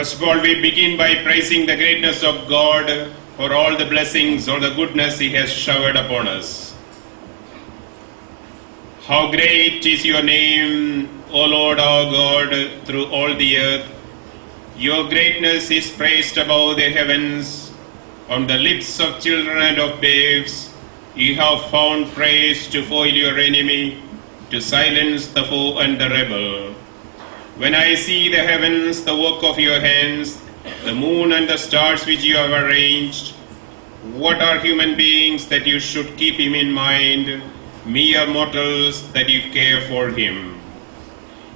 First of all, we begin by praising the greatness of God for all the blessings, all the goodness He has showered upon us. How great is your name, O Lord our God, through all the earth. Your greatness is praised above the heavens. On the lips of children and of babes, you have found praise to foil your enemy, to silence the foe and the rebel. When I see the heavens, the work of your hands, the moon and the stars which you have arranged, what are human beings that you should keep him in mind, mere mortals that you care for him?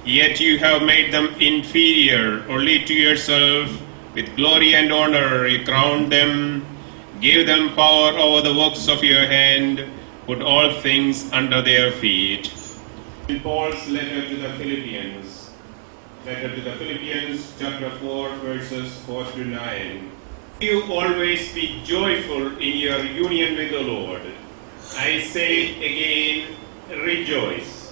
Yet you have made them inferior only to yourself. With glory and honor you crowned them, gave them power over the works of your hand, put all things under their feet. In Paul's letter to the Philippians, chapter 4, verses 4 to 9. You always be joyful in your union with the Lord. I say again, rejoice.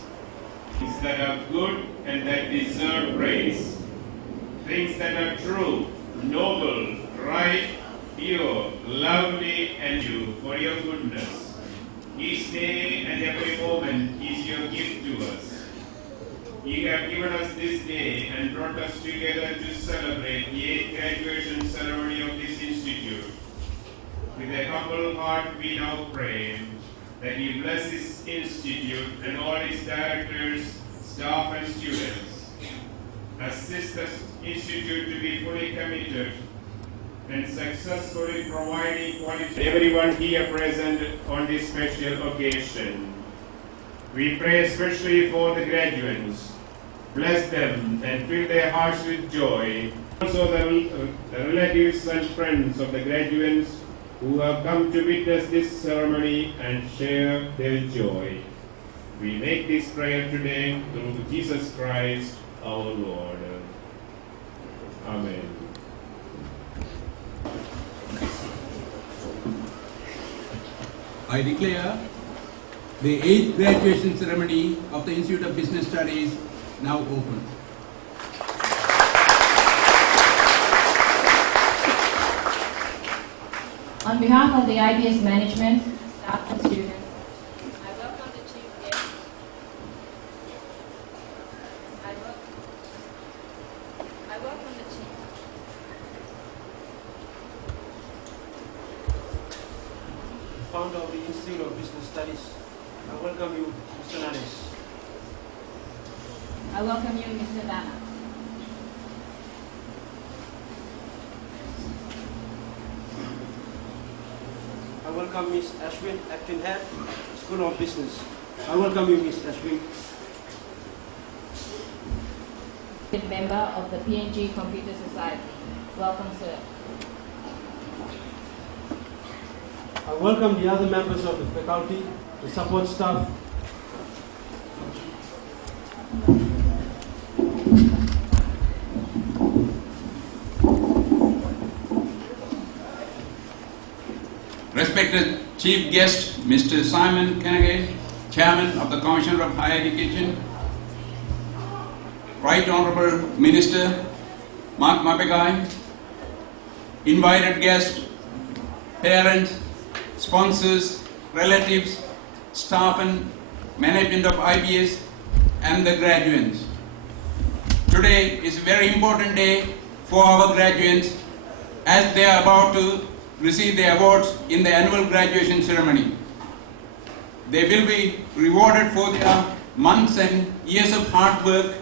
Things that are good and that deserve praise. Things that are true, noble, right, pure, lovely, and you for your goodness. Each day and every moment is your gift to us. You have given us this day and brought us together to celebrate the 8th graduation ceremony of this institute. With a humble heart, we now pray that you bless this institute and all its directors, staff, and students. Assist the institute to be fully committed and successfully providing quality to everyone here present on this special occasion. We pray especially for the graduates. Bless them and fill their hearts with joy. Also the relatives and friends of the graduates who have come to witness this ceremony and share their joy. We make this prayer today through Jesus Christ our Lord. Amen. I declare the 8th graduation ceremony of the Institute of Business Studies now open. On behalf of the IBS management, staff, and students, I welcome the chief guest. I welcome the chief. Founder of the Institute of Business Studies, I welcome you, Mr. Nanes. I welcome you, Mr. Dana. I welcome Ms. Ashwin, Acting Head, School of Business. I welcome you, Ms. Ashwin. Member of the PNG Computer Society. Welcome, sir. I welcome the other members of the faculty, the support staff. Respected Chief Guest, Mr. Simon Kennedy, Chairman of the Commissioner of Higher Education, Right Honorable Minister Mark Mapegai, invited guests, parents, sponsors, relatives, staff and management of IBS, and the graduates. Today is a very important day for our graduates as they are about to receive the awards in the annual graduation ceremony. They will be rewarded for their months and years of hard work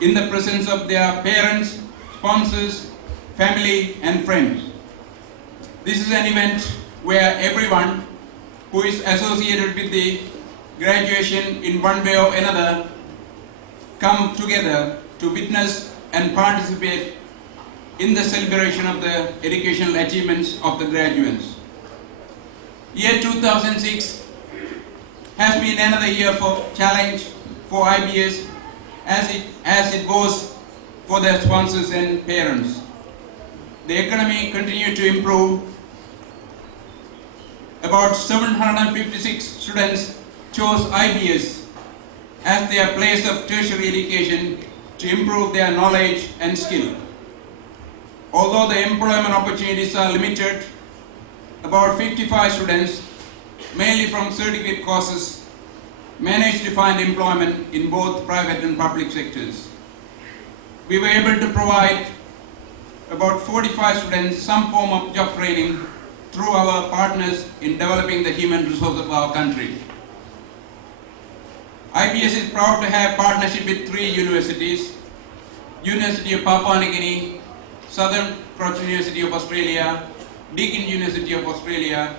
in the presence of their parents, sponsors, family, and friends. This is an event where everyone who is associated with the graduation in one way or another come together to witness and participate in the celebration of the educational achievements of the graduates. Year 2006 has been another year for challenge for IBS as it was for their sponsors and parents. The economy continued to improve. About 756 students chose IBS as their place of tertiary education to improve their knowledge and skill. Although the employment opportunities are limited, about 55 students, mainly from certificate courses, managed to find employment in both private and public sectors. We were able to provide about 45 students some form of job training through our partners in developing the human resources of our country. IBS is proud to have partnership with 3 universities: University of Papua New Guinea, Southern Cross University of Australia, Deakin University of Australia,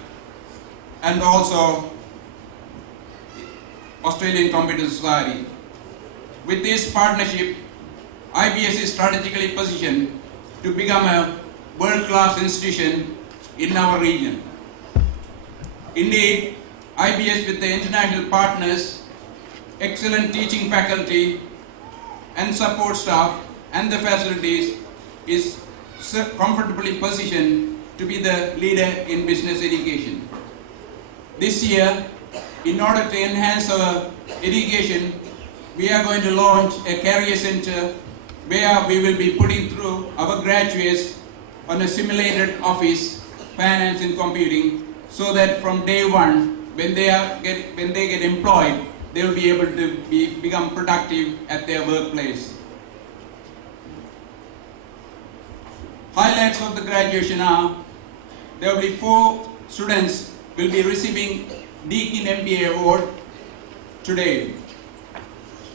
and also Australian Computer Society. With this partnership, IBS is strategically positioned to become a world-class institution in our region. Indeed, IBS with the international partners, excellent teaching faculty and support staff and the facilities is comfortably positioned to be the leader in business education. This year, in order to enhance our education, we are going to launch a career center where we will be putting through our graduates on a simulated office, finance and computing, so that from day one, when they get employed, they will be able to become productive at their workplace. Highlights of the graduation are, there will be 4 students will be receiving Deakin MBA award today.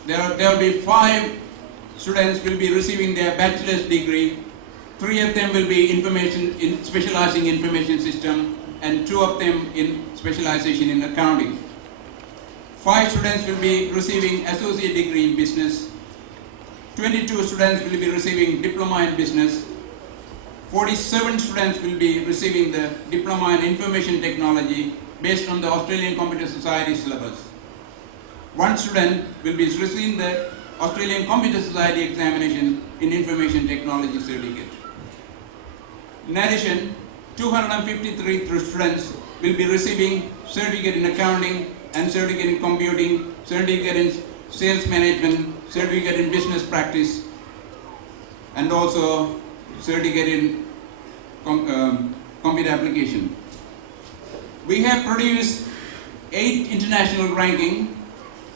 There will be 5 students will be receiving their bachelor's degree. 3 of them will be specializing in information system, and 2 of them in specialization in accounting. 5 students will be receiving associate degree in business. 22 students will be receiving diploma in business. 47 students will be receiving the diploma in information technology based on the Australian Computer Society syllabus. 1 student will be receiving the Australian Computer Society examination in information technology certificate. In addition, 253 students will be receiving certificate in accounting and certificate in computing, certificate in sales management, certificate in business practice, and also certificate in computer application. We have produced 8 international ranking,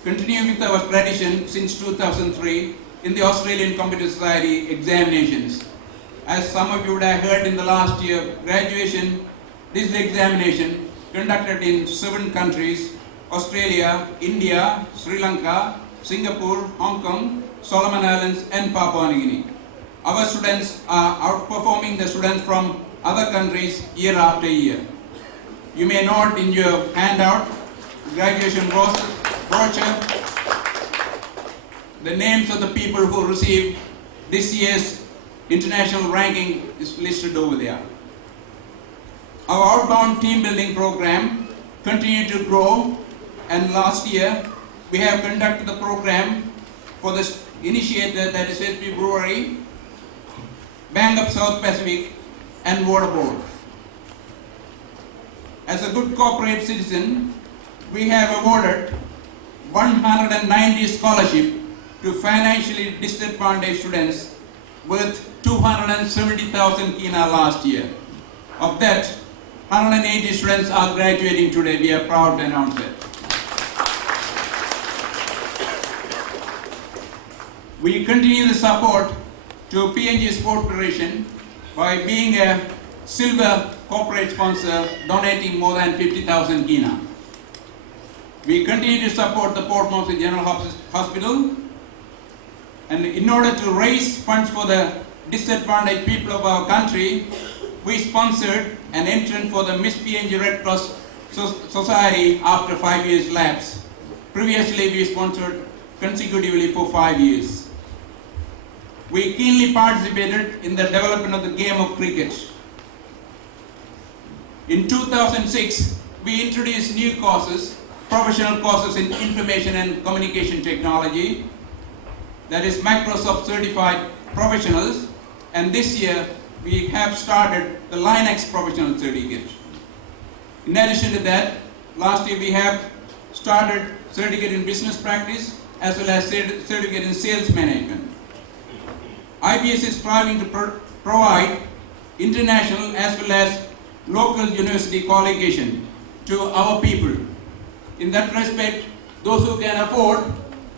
continuing with our tradition since 2003 in the Australian Computer Society examinations. As some of you would have heard in the last year graduation, this examination conducted in 7 countries: Australia, India, Sri Lanka, Singapore, Hong Kong, Solomon Islands, and Papua New Guinea. Our students are outperforming the students from other countries year after year. You may note in your handout, graduation brochure, the names of the people who received this year's international ranking is listed over there. Our outbound team building program continued to grow, and last year we have conducted the program for the initiator, that is SP Brewery, Bank of South Pacific, and Water Board. As a good corporate citizen, we have awarded 190 scholarships to financially disadvantaged students worth 270,000 kina last year. Of that, 180 students are graduating today. We are proud to announce it. We continue the support to PNG Sport Federation by being a silver corporate sponsor, donating more than 50,000 kina. We continue to support the Port Moresby General Hospital, and in order to raise funds for the disadvantaged people of our country, we sponsored an entrant for the Miss PNG Red Cross Society after 5 years lapse. Previously, we sponsored consecutively for 5 years. We keenly participated in the development of the game of cricket. In 2006, we introduced new courses, professional courses in information and communication technology, that is Microsoft certified professionals, and this year we have started the Linux professional certificate. In addition to that, last year we have started certificate in business practice as well as certificate in sales management. IBS is striving to provide international as well as local university qualification to our people. In that respect, those who can afford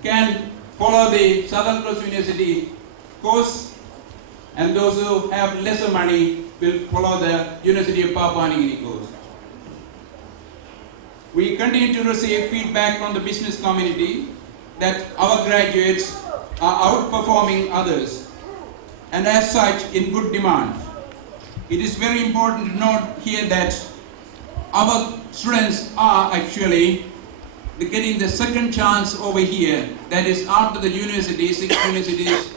can follow the Southern Cross University course, and those who have lesser money will follow the University of Papua New Guinea course. We continue to receive feedback from the business community that our graduates are outperforming others, and as such in good demand. It is very important to note here that our students are actually getting the second chance over here. That is, after the university, 6 universities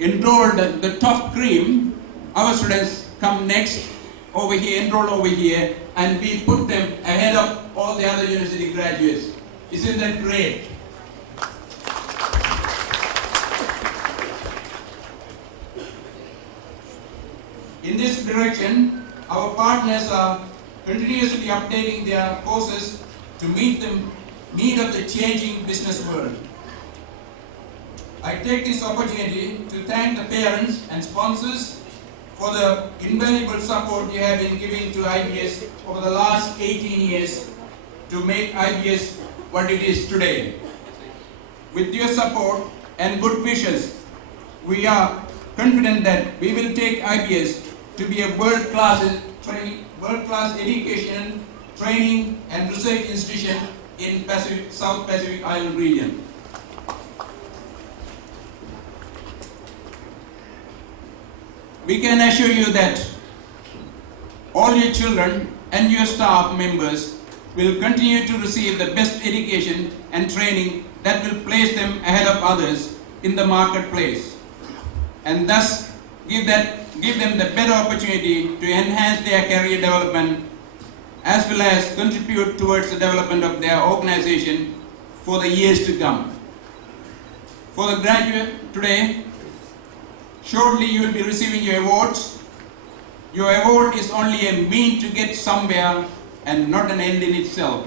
enrolled the top cream, our students come next over here, enroll over here, and we put them ahead of all the other university graduates. Isn't that great? direction, our partners are continuously updating their courses to meet the need of the changing business world. I take this opportunity to thank the parents and sponsors for the invaluable support you have been giving to IBS over the last 18 years to make IBS what it is today. With your support and good wishes, we are confident that we will take IBS to be a world-class education, training and research institution in South Pacific Island region. We can assure you that all your children and your staff members will continue to receive the best education and training that will place them ahead of others in the marketplace, and thus give them the better opportunity to enhance their career development as well as contribute towards the development of their organization for the years to come. For the graduate today, shortly you will be receiving your awards. Your award is only a means to get somewhere and not an end in itself.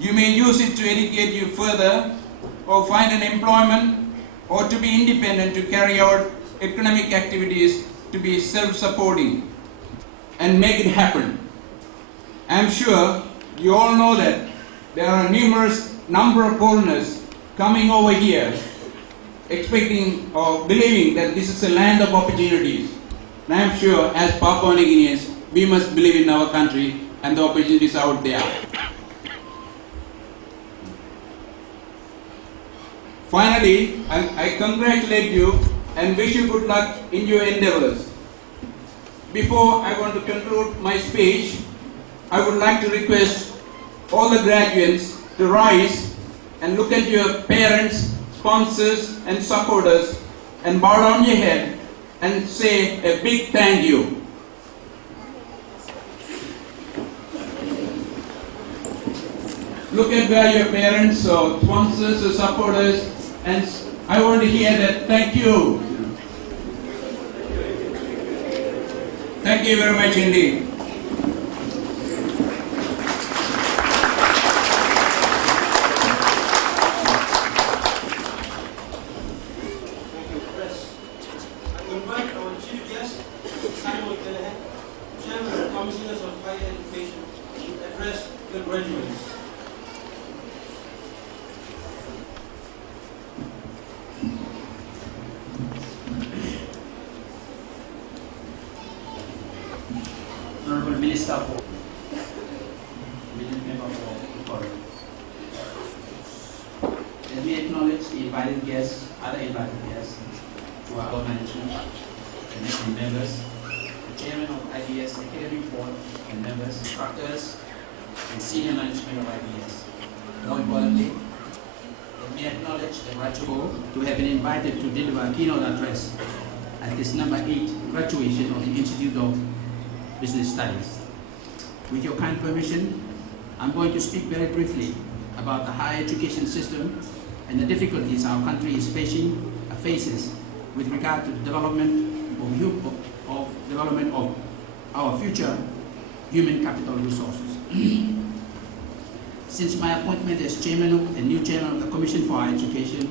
You may use it to educate you further or find an employment or to be independent to carry out economic activities, to be self-supporting and make it happen. I'm sure you all know that there are a numerous number of foreigners coming over here expecting or believing that this is a land of opportunities. And I'm sure as Papua New Guineans, we must believe in our country and the opportunities out there. Finally, I congratulate you and wish you good luck in your endeavors. Before I want to conclude my speech, I would like to request all the graduates to rise and look at your parents, sponsors and supporters and bow down your head and say a big thank you. Look at where your parents or sponsors or supporters, and I want to hear that thank you. Thank you very much indeed. Honorable Minister for Member for Foreign. Let me acknowledge the invited guests, other invited guests, to our management and members, the chairman of IBS Academic Board and members, instructors, and senior management of IBS. More importantly, let me acknowledge the gratitude to have been invited to deliver a keynote address at this number 8 graduation of the Institute of Business Studies. With your kind permission, I'm going to speak very briefly about the higher education system and the difficulties our country is faces with regard to the development of our future human capital resources. Since my appointment as chairman and new chairman of the Commission for Higher Education,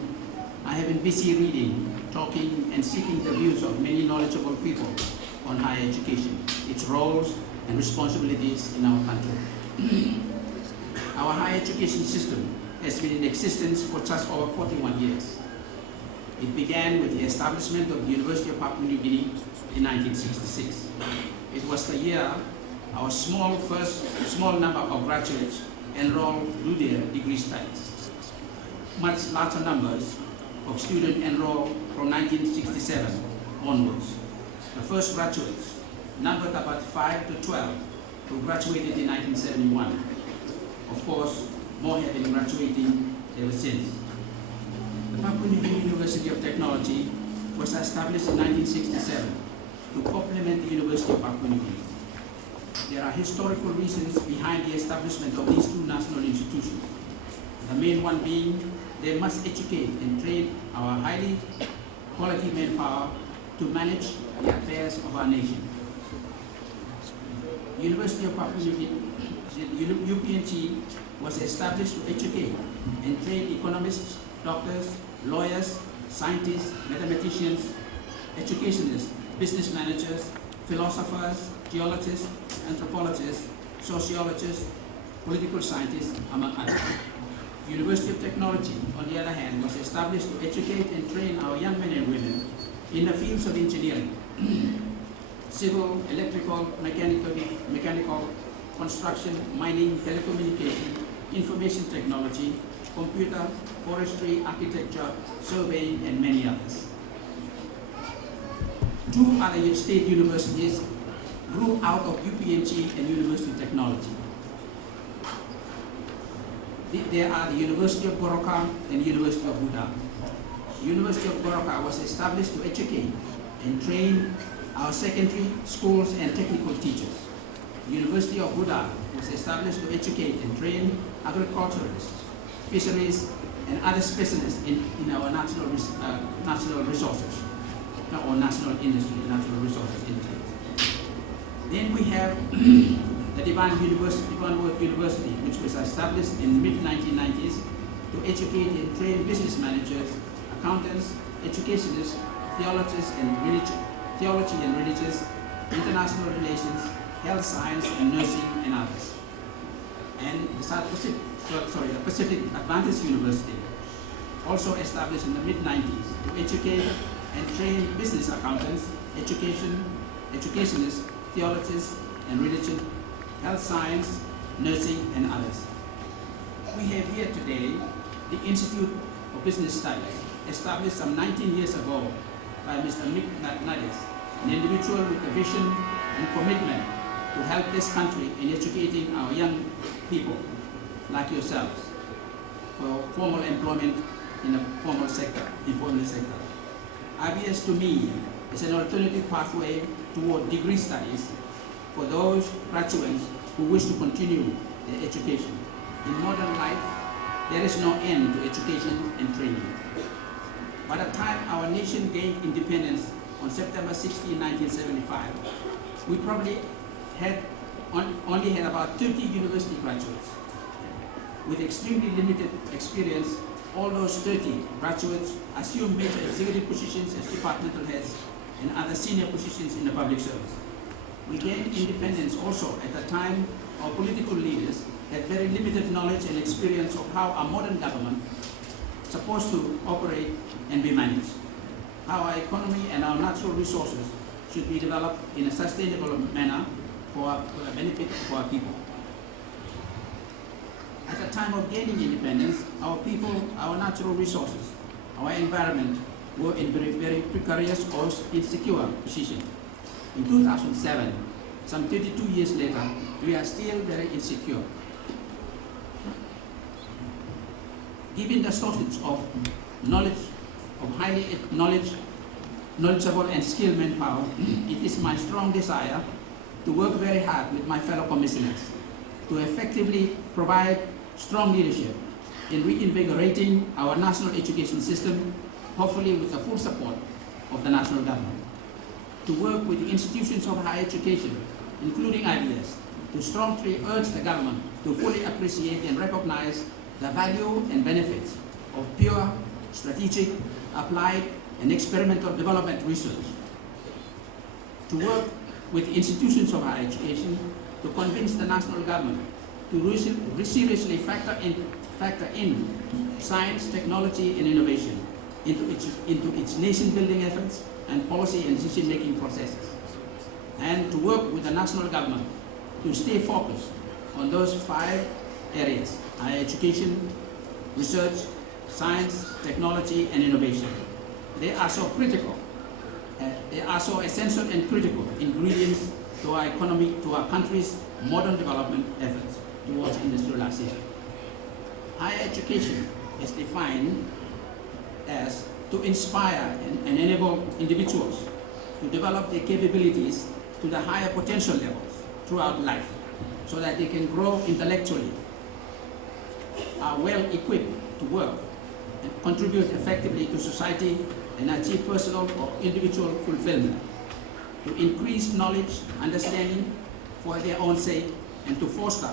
I have been busy reading, talking, and seeking the views of many knowledgeable people on higher education, its roles and responsibilities in our country. Our higher education system has been in existence for just over 41 years. It began with the establishment of the University of Papua New Guinea in 1966. It was the year our small number of graduates enrolled to their degree studies. Much larger numbers of students enrolled from 1967 onwards. The first graduates numbered about 5 to 12 who graduated in 1971. Of course, more have been graduating ever since. The Papua New Guinea University of Technology was established in 1967 to complement the University of Papua New Guinea. There are historical reasons behind the establishment of these two national institutions. The main one being they must educate and train our highly quality manpower to manage the affairs of our nation. University of Papua New Guinea, the UPNG, was established to educate and train economists, doctors, lawyers, scientists, mathematicians, educationists, business managers, philosophers, geologists, anthropologists, sociologists, political scientists, among others. University of Technology, on the other hand, was established to educate and train our young men and women in the fields of engineering, civil, electrical, mechanical, construction, mining, telecommunication, information technology, computer, forestry, architecture, surveying, and many others. Two other state universities grew out of UPNG and University of Technology. There are the University of Goroka and University of Buda. University of Goroka was established to educate and train our secondary schools and technical teachers. University of Buda was established to educate and train agriculturalists, fisheries, and other specialists in our natural resources, or national industry, natural resources industry. Then we have the Divan World University, which was established in mid-1990s to educate and train business managers, accountants, educationists, theology and religious, international relations, health science and nursing, and others. And the Pacific Advantage University, also established in the mid-90s to educate and train business accountants, educationists, theologists and religion, health science, nursing, and others. We have here today the Institute of Business Studies, established some 19 years ago by Mr. Mick Nadis, an individual with a vision and commitment to help this country in educating our young people, like yourselves, for formal employment in the formal sector, informal sector. IBS to me is an alternative pathway toward degree studies for those graduates who wish to continue their education. In modern life, there is no end to education and training. By the time our nation gained independence on September 16, 1975, we probably only had about 30 university graduates. With extremely limited experience, all those 30 graduates assumed major executive positions as departmental heads and other senior positions in the public service. We gained independence also at a time our political leaders had very limited knowledge and experience of how a modern government is supposed to operate and be managed, how our economy and our natural resources should be developed in a sustainable manner for the benefit of our people. At the time of gaining independence, our people, our natural resources, our environment were in very precarious or insecure position. In 2007, some 32 years later, we are still very insecure. Given the shortage of knowledge, of highly knowledgeable and skilled manpower, it is my strong desire to work very hard with my fellow commissioners to effectively provide strong leadership in reinvigorating our national education system, hopefully with the full support of the national government. To work with the institutions of higher education, including IBS, to strongly urge the government to fully appreciate and recognize the value and benefits of pure, strategic, applied, and experimental development research. To work with institutions of higher education to convince the national government to seriously factor in science, technology, and innovation into its nation-building efforts and policy and decision-making processes. And to work with the national government to stay focused on those 5 areas: higher education, research, science, technology, and innovation. They are so critical. They are so essential and critical ingredients to our economy, to our country's modern development efforts towards industrialization. Higher education is defined as to inspire and enable individuals to develop their capabilities to the higher potential levels throughout life so that they can grow intellectually, are well equipped to work and contribute effectively to society and achieve personal or individual fulfillment, to increase knowledge, understanding for their own sake, and to foster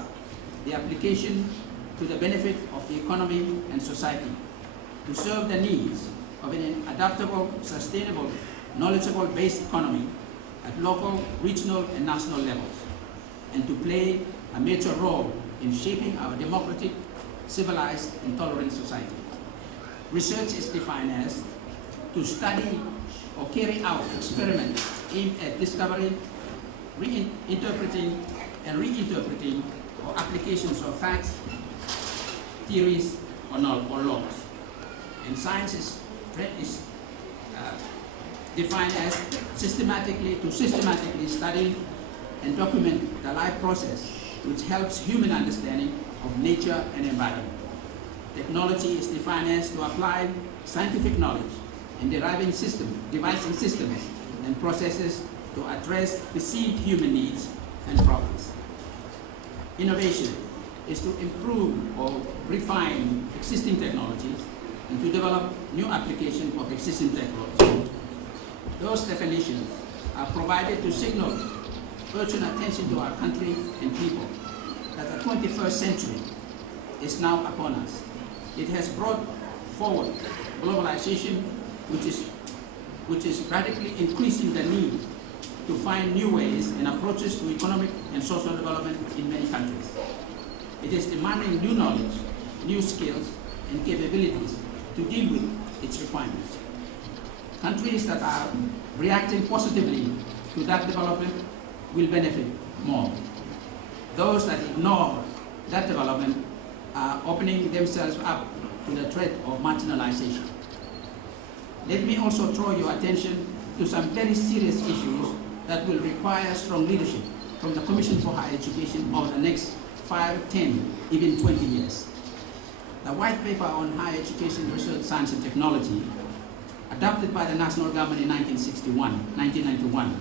the application to the benefit of the economy and society, to serve the needs of an adaptable, sustainable, knowledgeable-based economy at local, regional, and national levels, and to play a major role in shaping our democratic, civilized, and tolerant society. Research is defined as to study or carry out experiments aimed at discovering, reinterpreting, and reinterpreting or applications of facts, theories, or laws. And science is defined as systematically study and document the life process which helps human understanding of nature and environment. Technology is defined as to apply scientific knowledge in devising systems and processes to address perceived human needs and problems. Innovation is to improve or refine existing technologies and to develop new applications of existing technology. Those definitions are provided to signal urgent attention to our country and people that the 21st century is now upon us. It has brought forward globalization, which is radically increasing the need to find new ways and approaches to economic and social development in many countries. It is demanding new knowledge, new skills, and capabilities to deal with its requirements. Countries that are reacting positively to that development will benefit more. Those that ignore that development are opening themselves up to the threat of marginalization. Let me also draw your attention to some very serious issues that will require strong leadership from the Commission for Higher Education over the next 5, 10, even 20 years. The White Paper on Higher Education, Research, Science and Technology, adopted by the national government in 1991,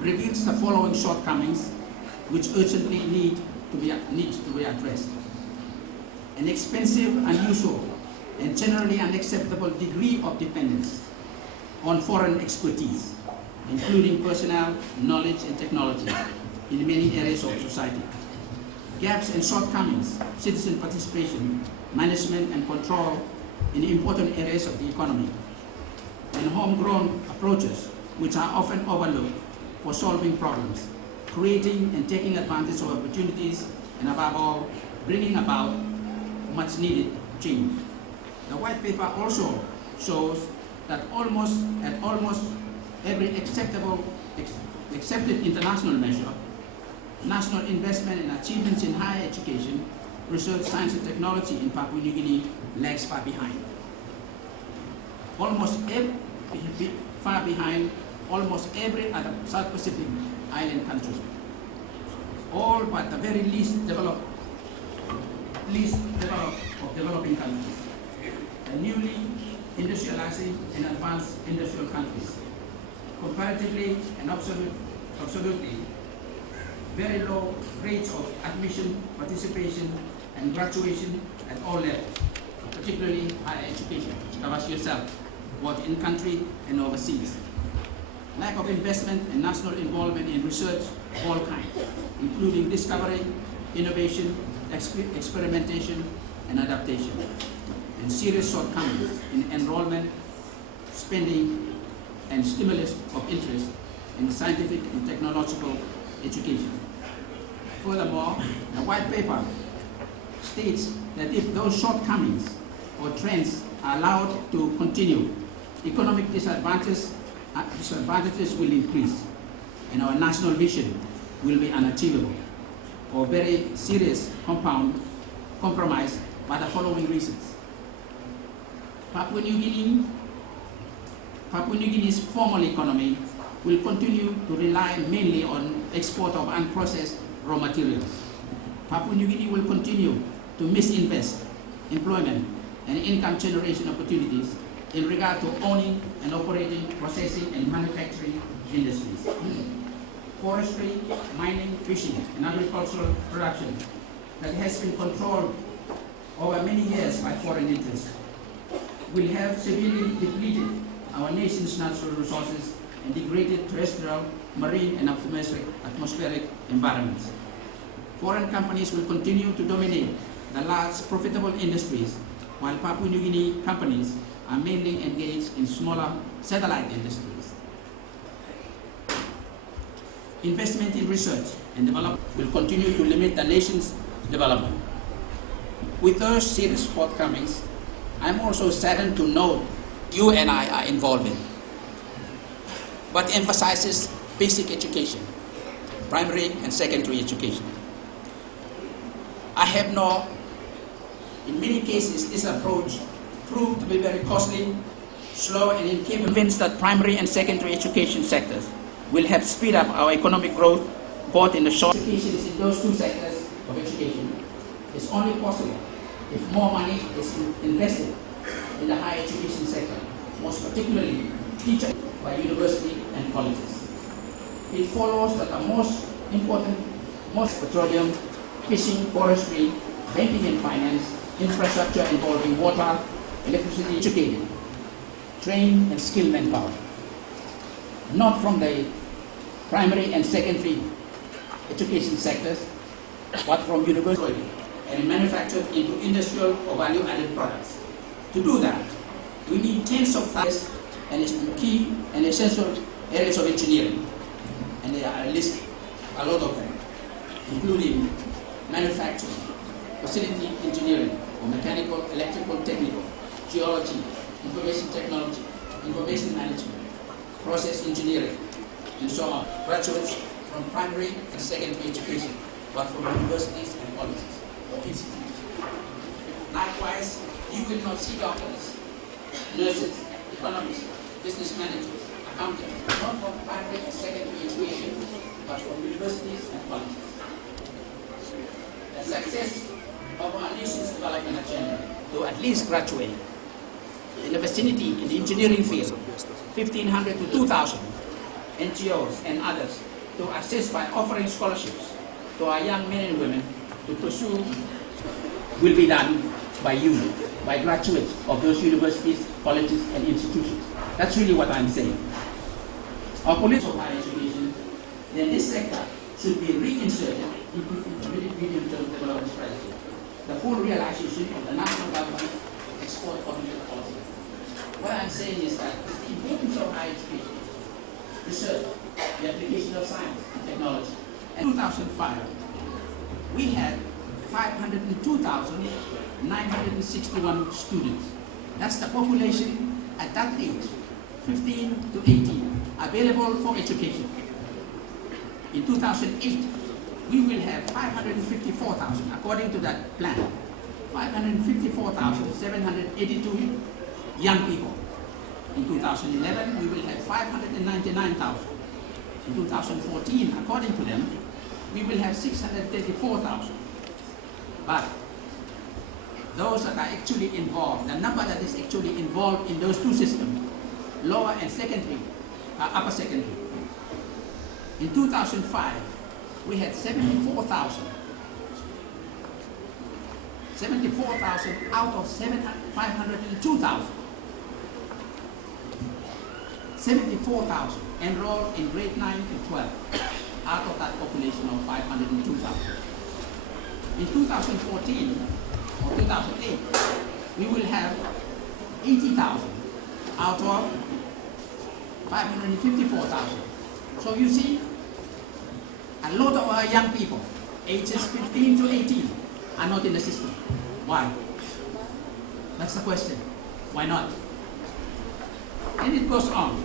reveals the following shortcomings which urgently need to be addressed. An expensive, unusual, and generally unacceptable degree of dependence on foreign expertise, including personnel, knowledge, and technology in many areas of society. Gaps and shortcomings, citizen participation, management, and control in important areas of the economy, and homegrown approaches which are often overlooked for solving problems, creating and taking advantage of opportunities, and above all, bringing about much needed change. The White Paper also shows that almost every accepted international measure, national investment and achievements in higher education, research, science and technology in Papua New Guinea lags far behind. Almost every other South Pacific island country, all but the very least developed of developing countries, the newly industrializing and advanced industrial countries, comparatively and absolutely very low rates of admission, participation, and graduation at all levels, particularly higher education, which covers yourself, both in country and overseas. Lack of investment and national involvement in research of all kinds, including discovery, innovation, experimentation, and adaptation, and serious shortcomings in enrollment, spending, and stimulus of interest in scientific and technological education. Furthermore, the White Paper states that if those shortcomings or trends are allowed to continue, economic disadvantages will increase, and our national vision will be unachievable or very serious compromise by the following reasons. Papua New Guinea's formal economy will continue to rely mainly on export of unprocessed raw materials. Papua New Guinea will continue to misinvest employment and income generation opportunities in regard to owning and operating, processing, and manufacturing industries. Forestry, mining, fishing, and agricultural production that has been controlled over many years by foreign interests will have severely depleted our nation's natural resources and degraded terrestrial, marine, and atmospheric environments. Foreign companies will continue to dominate the large profitable industries, while Papua New Guinea companies are mainly engaged in smaller satellite industries. Investment in research and development will continue to limit the nation's development. With those serious shortcomings, I'm also saddened to note you and I are involved in, but emphasizes basic education, primary and secondary education. In many cases, this approach proved to be very costly, slow, and incapable. Convinced that primary and secondary education sectors will help speed up our economic growth, both in the short. Education is in those two sectors of education. It's only possible if more money is invested in the higher education sector, most particularly teachers by university and colleges. It follows that the most important, petroleum, fishing, forestry, banking and finance, infrastructure involving water, electricity, educated, trained and skilled manpower, not from the primary and secondary education sectors, but from university and manufactured into industrial or value-added products. To do that, we need tens of thousands and key and essential areas of engineering, and there are a lot of them, including manufacturing, facility engineering, or mechanical, electrical, technical, geology, information technology, information management, process engineering, and so on. Graduates from primary and secondary education, but from universities and colleges or institutes. Likewise, you will not see doctors, nurses, economists, business managers, accountants, not from primary and secondary education, but from universities and colleges. The success of our nation's development agenda to at least graduate in the vicinity in the engineering field, 1,500 to 2,000 NGOs and others to assist by offering scholarships to our young men and women to pursue will be done by you, by graduates of those universities, colleges, and institutions. That's really what I'm saying. Our political higher education, then this sector should be reinserted into medium-term development strategy. The full realization of the national government export-oriented policy. What I'm saying is that the importance of higher education, research, the application of science and technology. In 2005, we had 502,961 students. That's the population at that age, 15 to 18, available for education. In 2008, we will have 554,000, according to that plan, 554,782 young people. In 2011, we will have 599,000. In 2014, according to them, we will have 634,000. But those that are actually involved, the number that is actually involved in those two systems, lower and secondary, upper secondary. In 2005, we had 74,000. 74,000 out of 502,000. 74,000 enrolled in grade 9 to 12 out of that population of 502,000. In 2014 or 2008, we will have 80,000 out of 554,000. So you see, a lot of our young people, ages 15 to 18, are not in the system. Why? That's the question. Why not? And it goes on.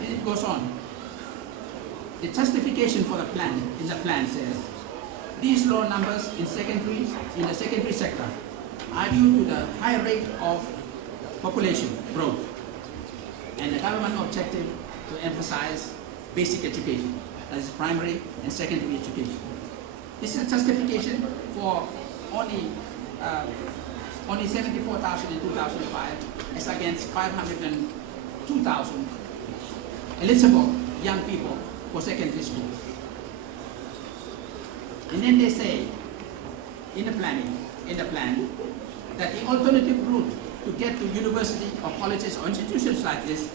And it goes on. The justification for the plan, in the plan says, these low numbers in the secondary sector are due to the high rate of population growth and the government objective to emphasize basic education, that is primary and secondary education. This is a justification for only 74,000 in 2005 as against 502,000 eligible young people for secondary schools. And then they say in the plan that the alternative route to get to university or colleges or institutions like this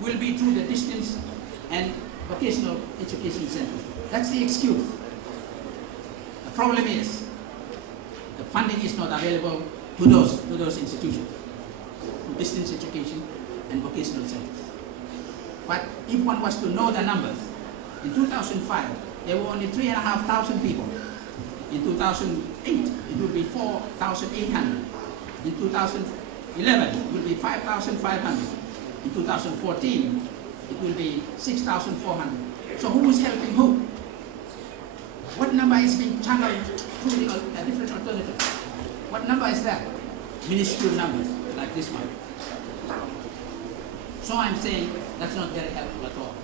will be through the distance and vocational education centers. That's the excuse. The problem is the funding is not available to those institutions, to distance education and vocational centers. But if one was to know the numbers, in 2005, there were only 3,500 people. In 2008, it will be 4,800. In 2011, it will be 5,500. In 2014, it will be 6,400. So who is helping who? What number is being channeled through the different alternatives? What number is that? Minuscule numbers, like this one. So I'm saying that's not very helpful at all.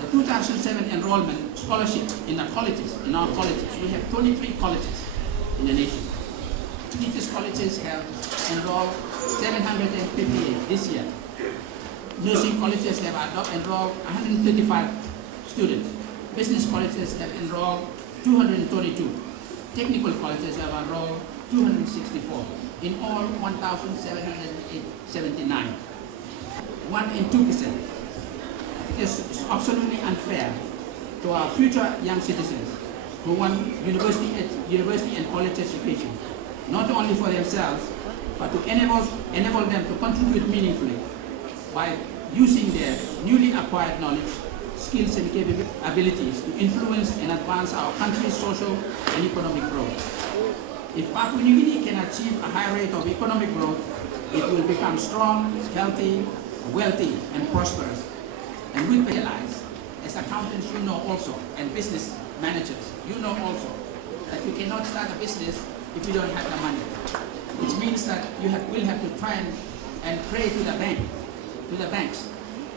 The 2007 enrollment scholarship in our colleges, we have 23 colleges in the nation. Teachers' colleges have enrolled 758 this year. Nursing colleges have enrolled 135 students. Business colleges have enrolled 222. Technical colleges have enrolled 264. In all, 1,779. 1 and 2%. It is absolutely unfair to our future young citizens who want university and college education, not only for themselves, but to enable them to contribute meaningfully by using their newly acquired knowledge, skills and capabilities to influence and advance our country's social and economic growth. If Papua New Guinea can achieve a high rate of economic growth, it will become strong, healthy, wealthy, and prosperous. And we realize, as accountants, you know also, and business managers, you know also, that you cannot start a business if you don't have the money. Which means that you will have to try and pray to the banks,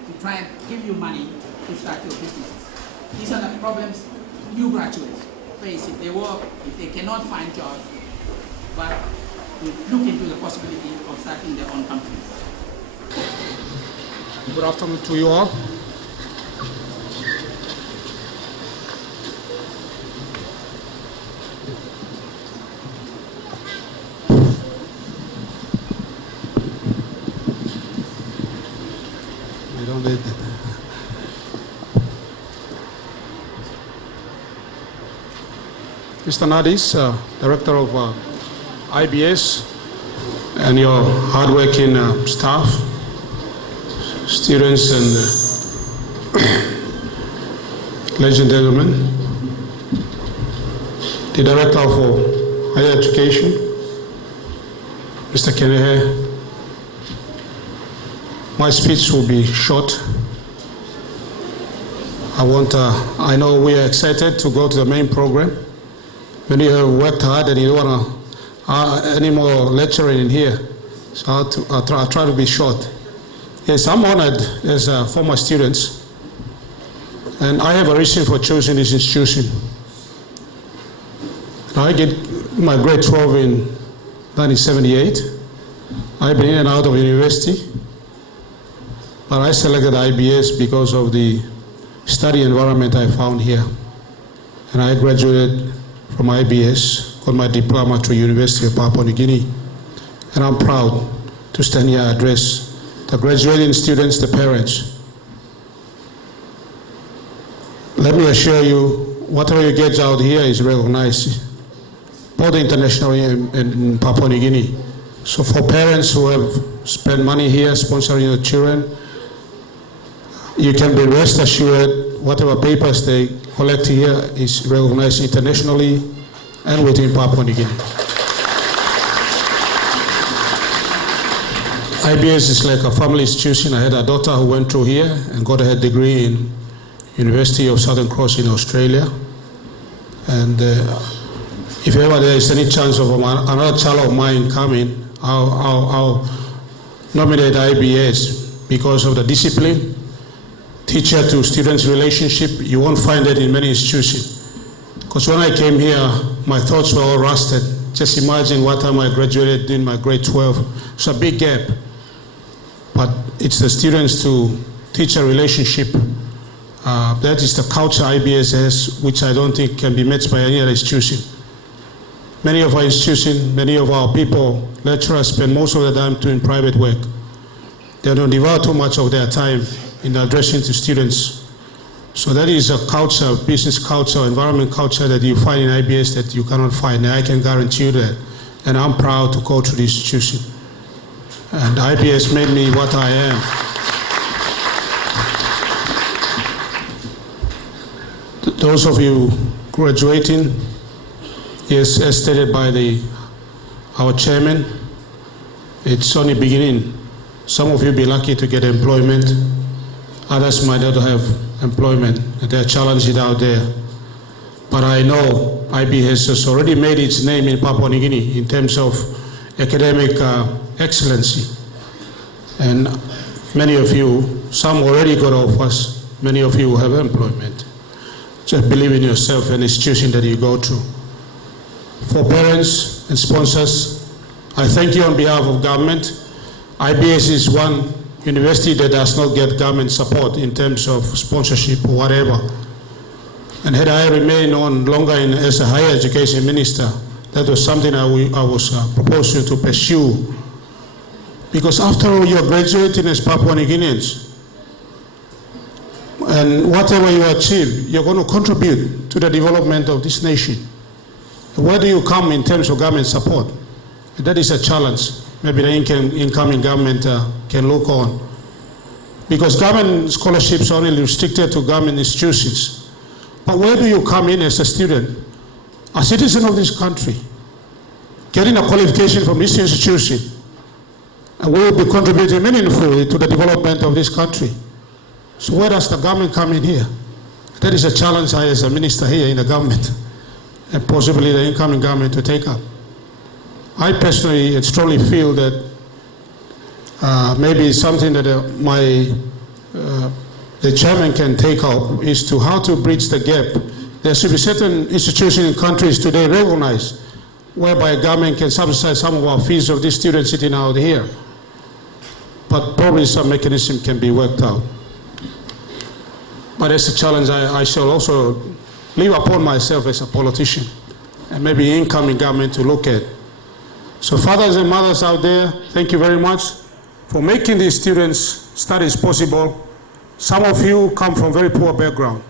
to try and give you money to start your businesses. These are the problems new graduates face if they work, if they cannot find jobs, but to look into the possibility of starting their own companies. Good afternoon to you all. We don't need it. Mr. Nadis, Director of IBS, and your hardworking staff, students, and ladies and gentlemen, the Director of Higher Education, Mr. Kenehe. My speech will be short. I know we are excited to go to the main program. Many have worked hard and you don't want to any more lecturing in here. So I'll try to be short. Yes, I'm honored as former students, and I have a reason for choosing this institution. I did my grade 12 in 1978. I've been in and out of university, but I selected IBS because of the study environment I found here. And I graduated from IBS, got my diploma to University of Papua New Guinea. And I'm proud to stand here and address the graduating students, the parents. Let me assure you, whatever you get out here is recognized, both internationally and in Papua New Guinea. So for parents who have spent money here sponsoring your children, you can be rest assured whatever papers they collect here is recognized internationally and within Papua New Guinea. IBS is like a family institution. I had a daughter who went through here and got her degree in University of Southern Cross in Australia. And if ever there is any chance of another child of mine coming, I'll nominate IBS because of the discipline, teacher to students relationship. You won't find it in many institutions. Because when I came here, my thoughts were all rusted. Just imagine what time I graduated in my grade 12. It's a big gap. But it's the students to teacher relationship. That is the culture IBS has, which I don't think can be met by any other institution. many of our institutions, many of our people, lecturers spend most of the time doing private work. They don't devote too much of their time in addressing to students. So that is a culture, business culture, environment culture that you find in IBS that you cannot find. And I can guarantee you that. And I'm proud to go to the institution. And IBS made me what I am. Those of you graduating, yes, as stated by our chairman, it's only beginning. Some of you be lucky to get employment. Others might not have employment. There are challenges out there. But I know IBS has already made its name in Papua New Guinea in terms of academic excellency. And many of you, some already got offers, many of you have employment. Just believe in yourself and the institution that you go to. For parents and sponsors, I thank you on behalf of government. IBS is one university that does not get government support in terms of sponsorship or whatever. And had I remained on longer as a higher education minister, that was something I was proposing to pursue. Because after all, you're graduating as Papua New Guineans. And whatever you achieve, you're going to contribute to the development of this nation. Where do you come in terms of government support? That is a challenge. Maybe the incoming government can look on. Because government scholarships are only restricted to government institutions. But where do you come in as a student? A citizen of this country, getting a qualification from this institution, and we will be contributing meaningfully to the development of this country. So where does the government come in here? That is a challenge I, as a minister here in the government, and possibly the incoming government to take up. I personally strongly feel that maybe something that the chairman can take up is to how to bridge the gap. There should be certain institutions in countries today recognized whereby government can subsidize some of our fees of these students sitting out here. But probably some mechanism can be worked out. But as a challenge, I shall also leave upon myself as a politician and maybe incoming government to look at. So fathers and mothers out there, thank you very much for making these students' studies possible. Some of you come from very poor background.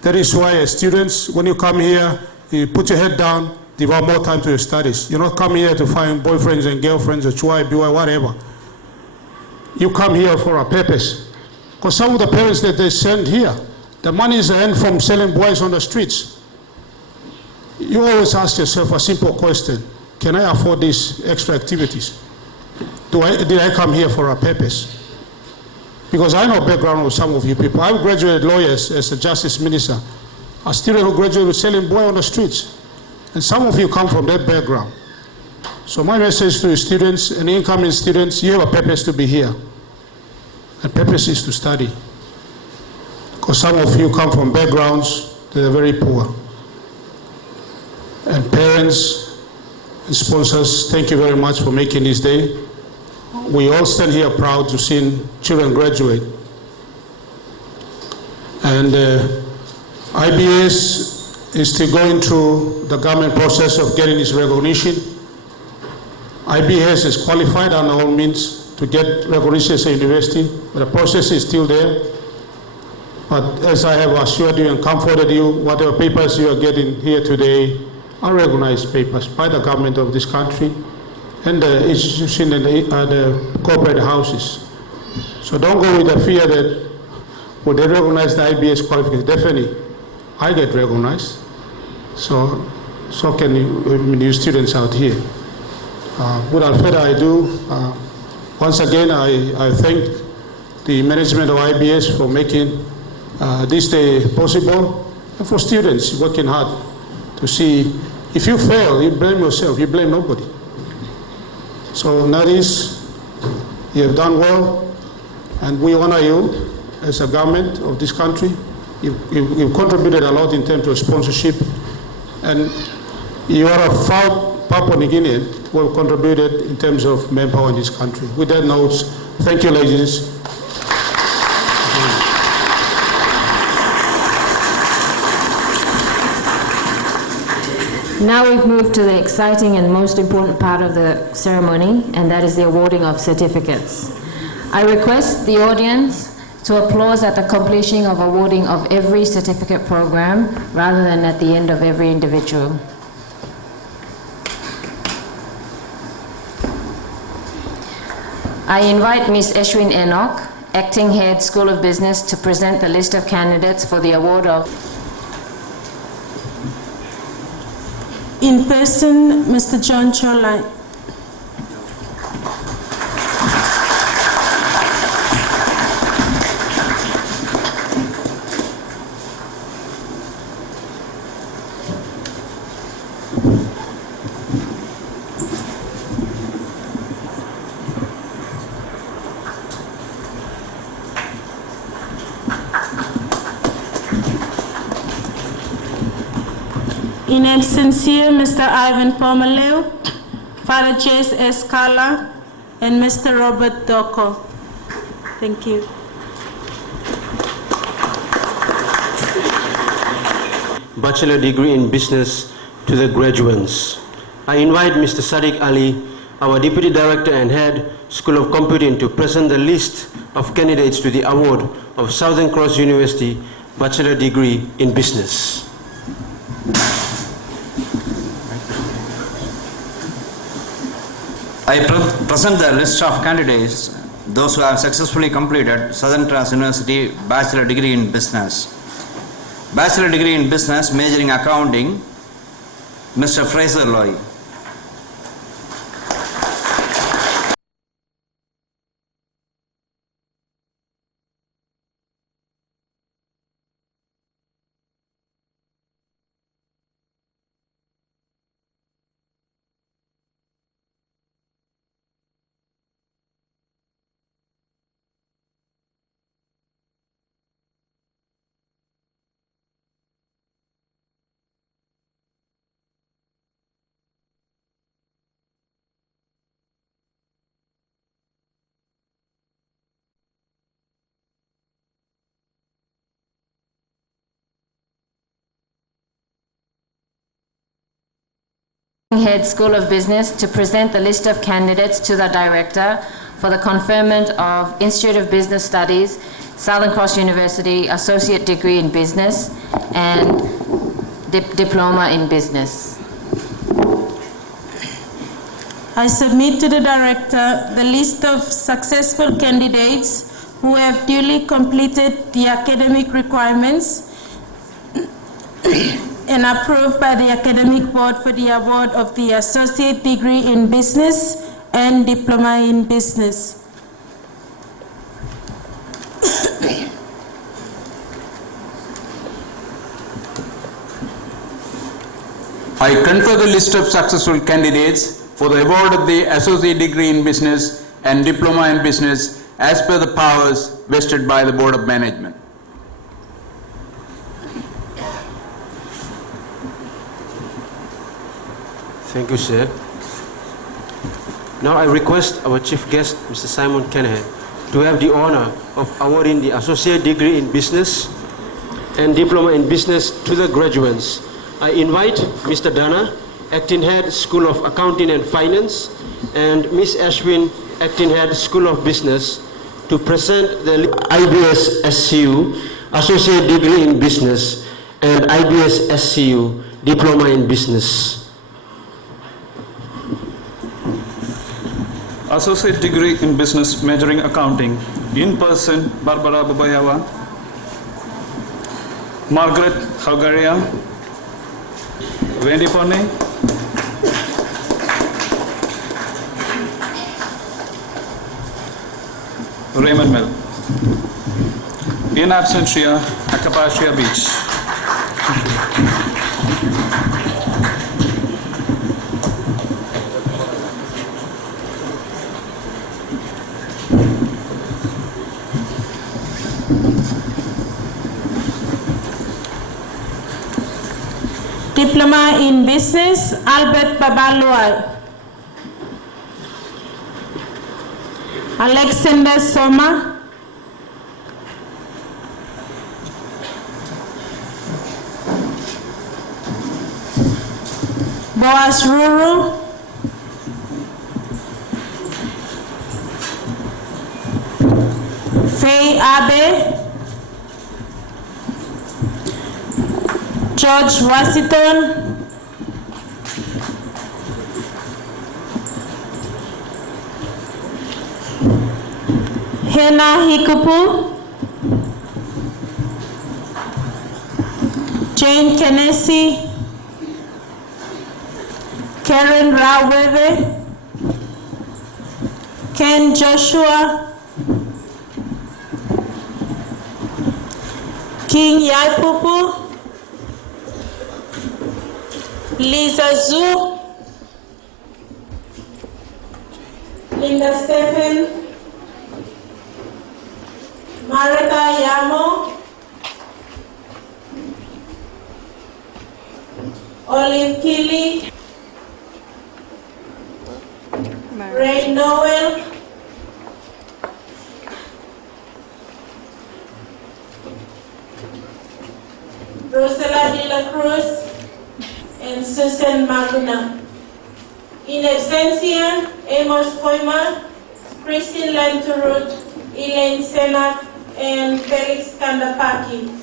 That is why as students, when you come here, you put your head down, devote more time to your studies. You're not coming here to find boyfriends and girlfriends or chua, biwa, whatever. You come here for a purpose. Because some of the parents that they send here, the money is earned from selling boys on the streets. You always ask yourself a simple question. Can I afford these extra activities? Did I come here for a purpose? Because I know background of some of you people. I've graduated lawyers as a justice minister. A student who graduated with selling boy on the streets. And some of you come from that background. So my message to students and incoming students, you have a purpose to be here. The purpose is to study. Because some of you come from backgrounds that are very poor. And parents and sponsors, thank you very much for making this day. We all stand here proud to see children graduate. And IBS is still going through the government process of getting its recognition. IBS is qualified on all means to get recognition as a university, but the process is still there. But as I have assured you and comforted you, whatever papers you are getting here today are recognized papers by the government of this country and the institution and the corporate houses. So don't go with the fear that would they recognize the IBS qualification. Definitely, I get recognized. So can you students out here. Without further ado, once again, I thank the management of IBS for making this day possible, and for students working hard to see. If you fail, you blame yourself, you blame nobody. So Naris, you have done well, and we honor you as a government of this country. You've contributed a lot in terms of sponsorship, and you are a proud Papua New Guinean who have contributed in terms of manpower in this country. With that note, thank you, ladies. Now we've moved to the exciting and most important part of the ceremony, and that is the awarding of certificates. I request the audience to applaud at the completion of awarding of every certificate program rather than at the end of every individual. I invite Ms. Eshwin Enoch, Acting Head, School of Business, to present the list of candidates for the award of... In person, Mr. John Cholai. In absentia, Mr. Ivan Pomaleu, Father J.S. Escala, and Mr. Robert Doko. Thank you. Bachelor degree in business to the graduates. I invite Mr. Sadiq Ali, our Deputy Director and Head, School of Computing, to present the list of candidates to the award of Southern Cross University Bachelor degree in business. I present the list of candidates, those who have successfully completed Southern Cross University Bachelor degree in business. Bachelor degree in business, majoring accounting, Mr. Fraser Loy. Head, School of Business, to present the list of candidates to the Director for the conferment of Institute of Business Studies, Southern Cross University Associate Degree in Business and Diploma in Business. I submit to the Director the list of successful candidates who have duly completed the academic requirements and approved by the Academic Board for the award of the Associate Degree in Business and Diploma in Business. I confer the list of successful candidates for the award of the Associate Degree in Business and Diploma in Business as per the powers vested by the Board of Management. Thank you, sir. Now I request our chief guest, Mr. Simon Kennedy, to have the honor of awarding the Associate Degree in Business and Diploma in Business to the graduates. I invite Mr. Dana, Acting Head, School of Accounting and Finance, and Ms. Ashwin, Acting Head, School of Business, to present the IBS SCU, Associate Degree in Business, and IBS SCU, Diploma in Business. Associate Degree in Business, majoring accounting. In person, Barbara Babayawa, Margaret Hagaria, Wendy Pone, Raymond Mill. In absentia, Acapacia Beach. Diploma in Business, Albert Babaluai. Alexander Soma. Boaz Ruru, Faye Abe, George Washington, Hena Hikupu, Jane Kenesi, Karen Raweve, Ken Joshua, King Yaipupu, Lisa Zhu, Linda Stephen, Marika Yamo, Olive Kili, Ray Noel, Rosela de la Cruz, and Susan Maguna. In absentia, Amos Koima, Christine Lanturut, Elaine Senak, and Felix Kandapaki.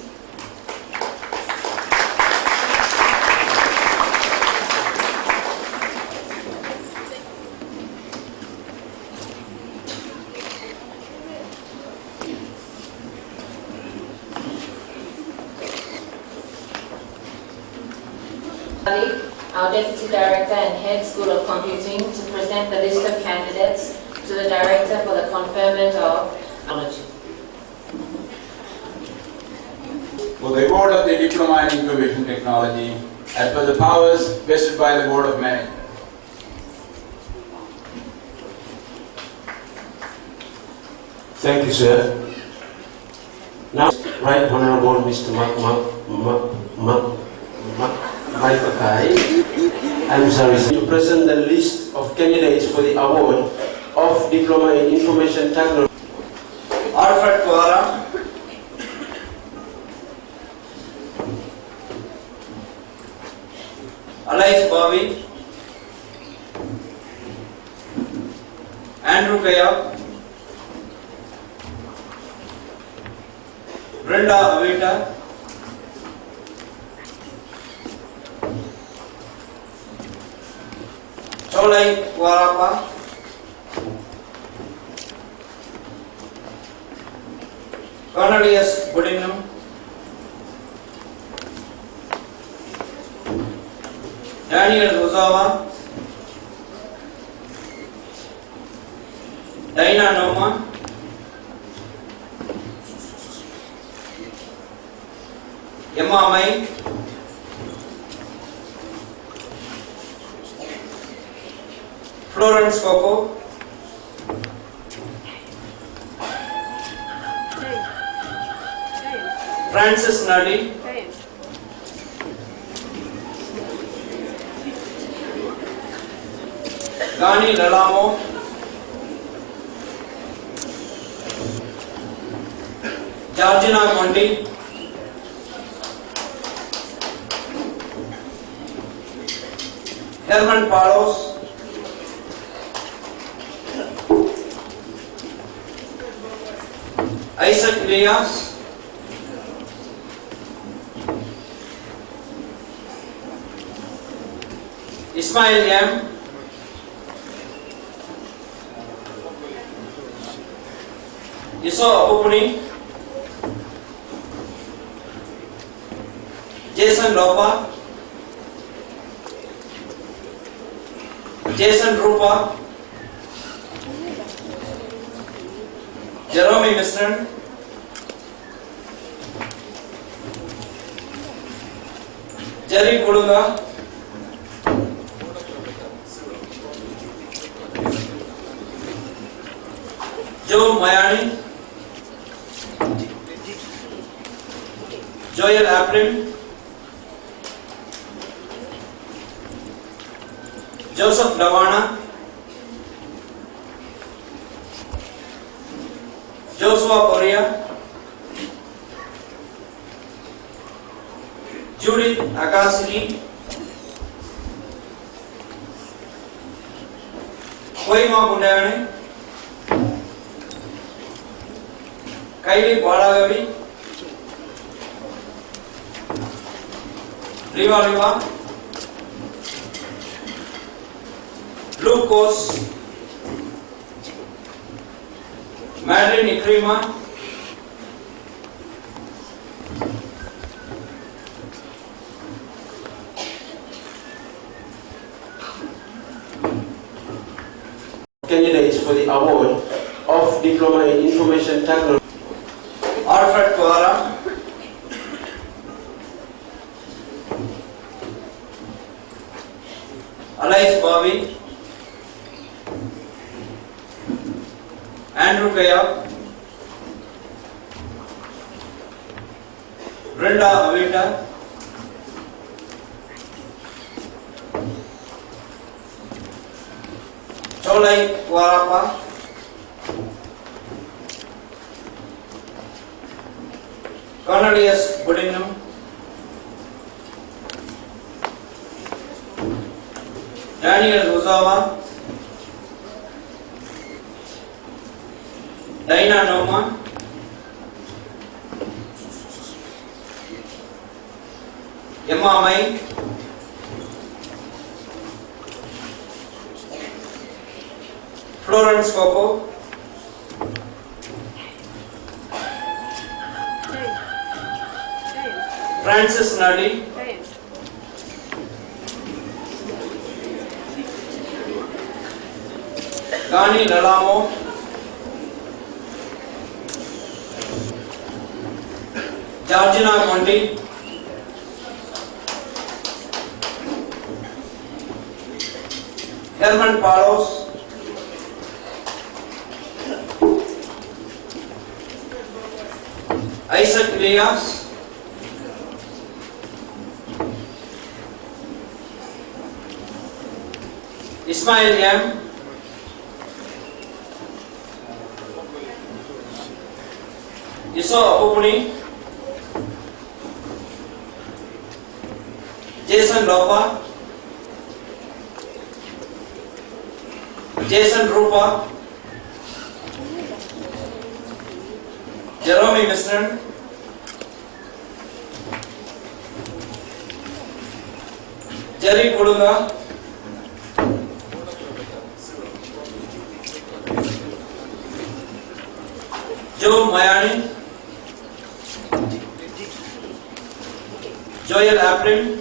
Our Deputy Director and Head School of Computing, to present the list of candidates to the Director for the conferment of knowledge. For the award of the Diploma in Information Technology, as per the powers vested by the Board of Management. Thank you, sir. Now, Right Honorable Mr. I'm sorry, to present the list of candidates for the award of Diploma in Information Technology. Alfred Kuala, Alice Bobby, Andrew Kaya, Brenda Avita, Cholai Warapa, Cornelius Budinum, Daniel Rosawa, Diana Noma, Emma Mai, Florence Coco, Francis Nadi, Gani Lalamo, Georgina Mondi, Herman Palos, Isaac Diaz, Ismail Yam, Iso Apupuni, Jason Lopa, Jason Rupa, Jerome Western, Jerry Kulunga, Joe Mayani, Joel April, Joseph Lawana, Joshua Korea, Judith Akasini, Koima Kundayani, Kaili Balagavi, Riva Riva, Blue Coast, Madeline Ikrima, candidates for the award of Diploma in Information Technology. Alfred Kuara, Alice Bobby, Andrew Kaya, Brenda Avita, Cholai Warapa, Cornelius Budinum, Daniel Rosawa, Dina Noma, Emma Mai, Florence Coco, Francis Nadi, Gani Lalamo, Georgina Mondi, Herman Palos, Isaac Elias, Ismail Yam, Iso Apupuni, Jason Lopa, Jason Rupa, Jerome Misran, Jerry Kulunga, Joe Mayani, Joel April,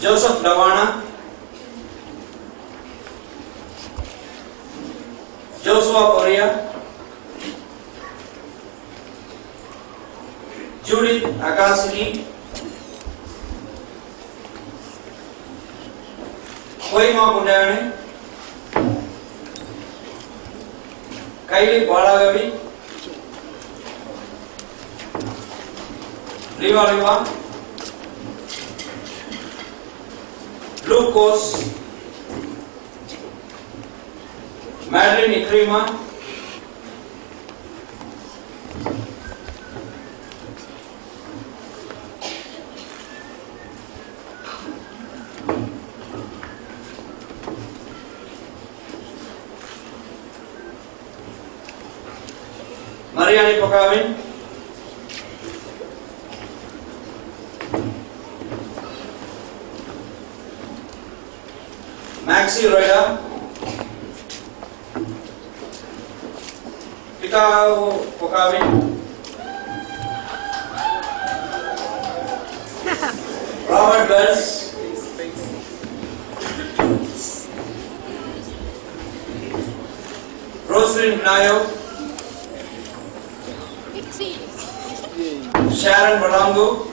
Joseph Dawana, Joshua Korea, Judith Akasiki, Koima Kundayani, Kaili Balagavi, Riva Riva, Blue Coast, Madeline Ikrima, Mariani Pokavin, Maxi Roida, Pitao Pokavin, Robert Wells, Roslyn Nayo, Sharon Balango,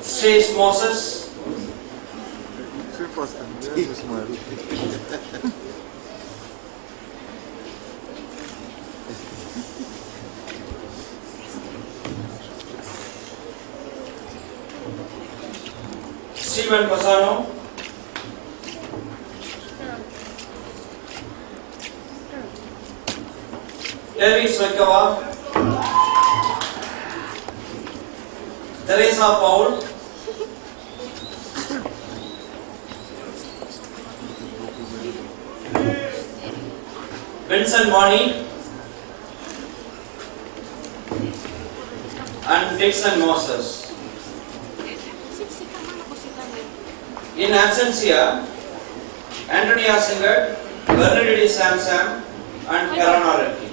Stace Moses, Stephen Pasano, Terry Soikawa, Teresa Paul, Vincent Mani, and Dixon Moses. In absentia, Antonia Singer, Bernadette Sam Sam, and Karana Reddy.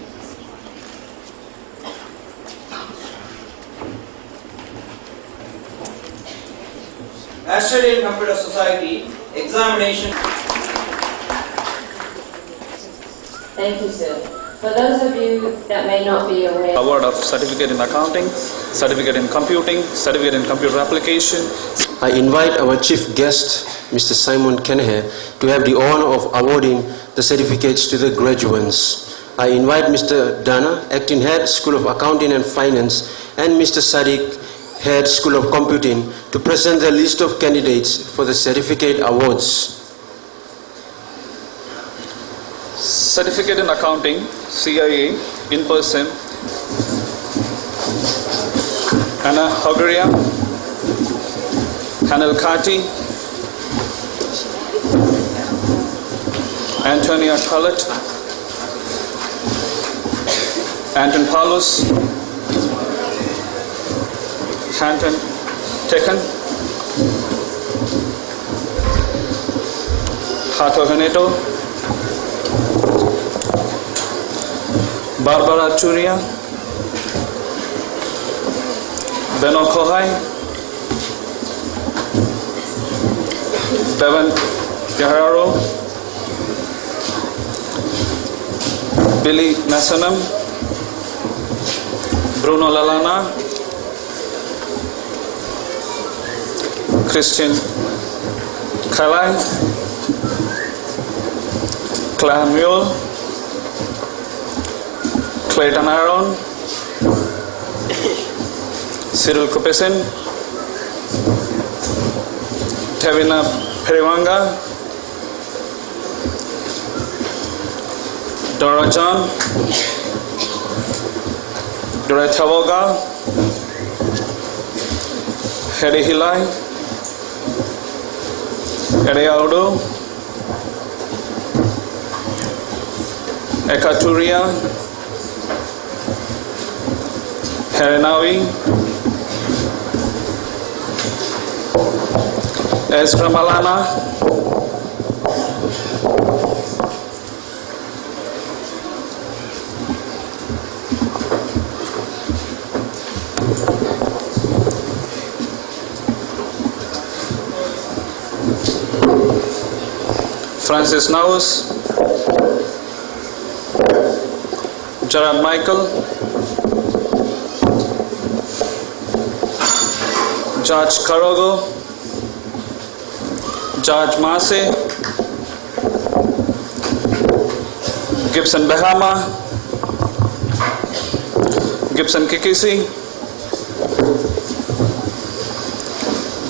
Australian Computer Society examination. Thank you, sir. For those of you that may not be aware, Award of Certificate in Accounting, Certificate in Computing, Certificate in Computer Application. I invite our chief guest, Mr. Simon Kennedy, to have the honor of awarding the certificates to the graduates. I invite Mr. Dana, Acting Head, School of Accounting and Finance, and Mr. Sadiq, Head, School of Computing, to present the list of candidates for the certificate awards. Certificate in Accounting, CIA, in person, Anna Hogaria, Hanel Kati, Antonia Collett, Anton Paulus, Hanton Tekken, Hato Veneto, Barbara Churia, Beno Kohai, Bevan Guerrero, Billy Nassanam, Bruno Lalana, Christian Kalai, Claire Mule, Clayton Aaron, Cyril Kupesin, Tevina Periwanga, Dora John, Dora Tavoga, Hedi Hilai, Ede Aldo, Ekaturia, Herenawi, Ezra Malana, Francis Naus, Gerard Michael, George Karogo, George Massey, Gibson Bahama, Gibson Kikisi,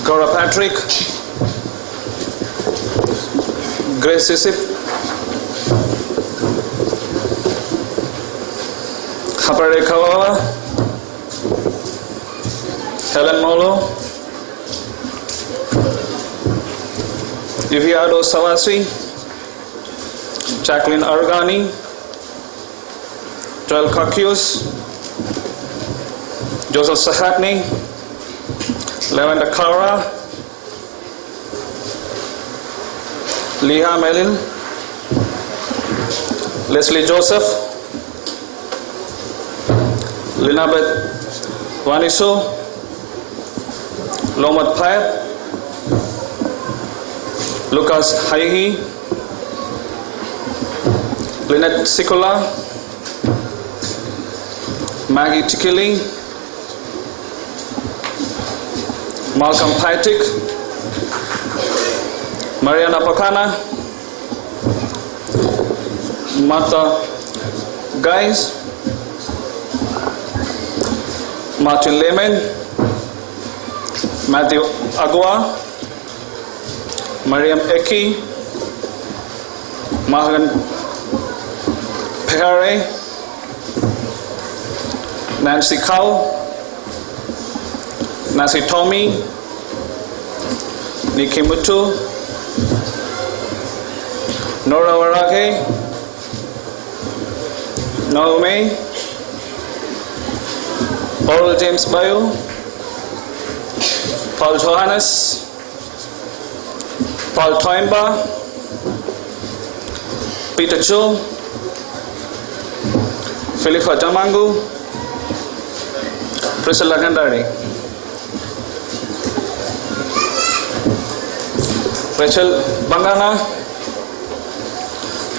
Gora Patrick, Grace Sisip, Hapare Kawawa, Helen Molo, Iviado Sawasi, Jacqueline Argani, Joel Kakius, Joseph Sahatni, Lavender Kara, Leah Melin, Leslie Joseph, Linabeth Waniso, Lomat Payat, Lucas Haihi, Lynette Sikola, Maggie Tikili, Malcolm Paitik, Mariana Pakana, Martha Guys, Martin Lehman, Matthew Agua, Mariam Eki, Mahan Pehare, Nancy Cow, Nasi Tommy, Niki Mutu, Nora Warake, Naomi, Oral James Bayo, Paul Johannes, Paul Toimba, Peter Joe, Philippa Damangu, Priscilla Gandari, Rachel Bangana,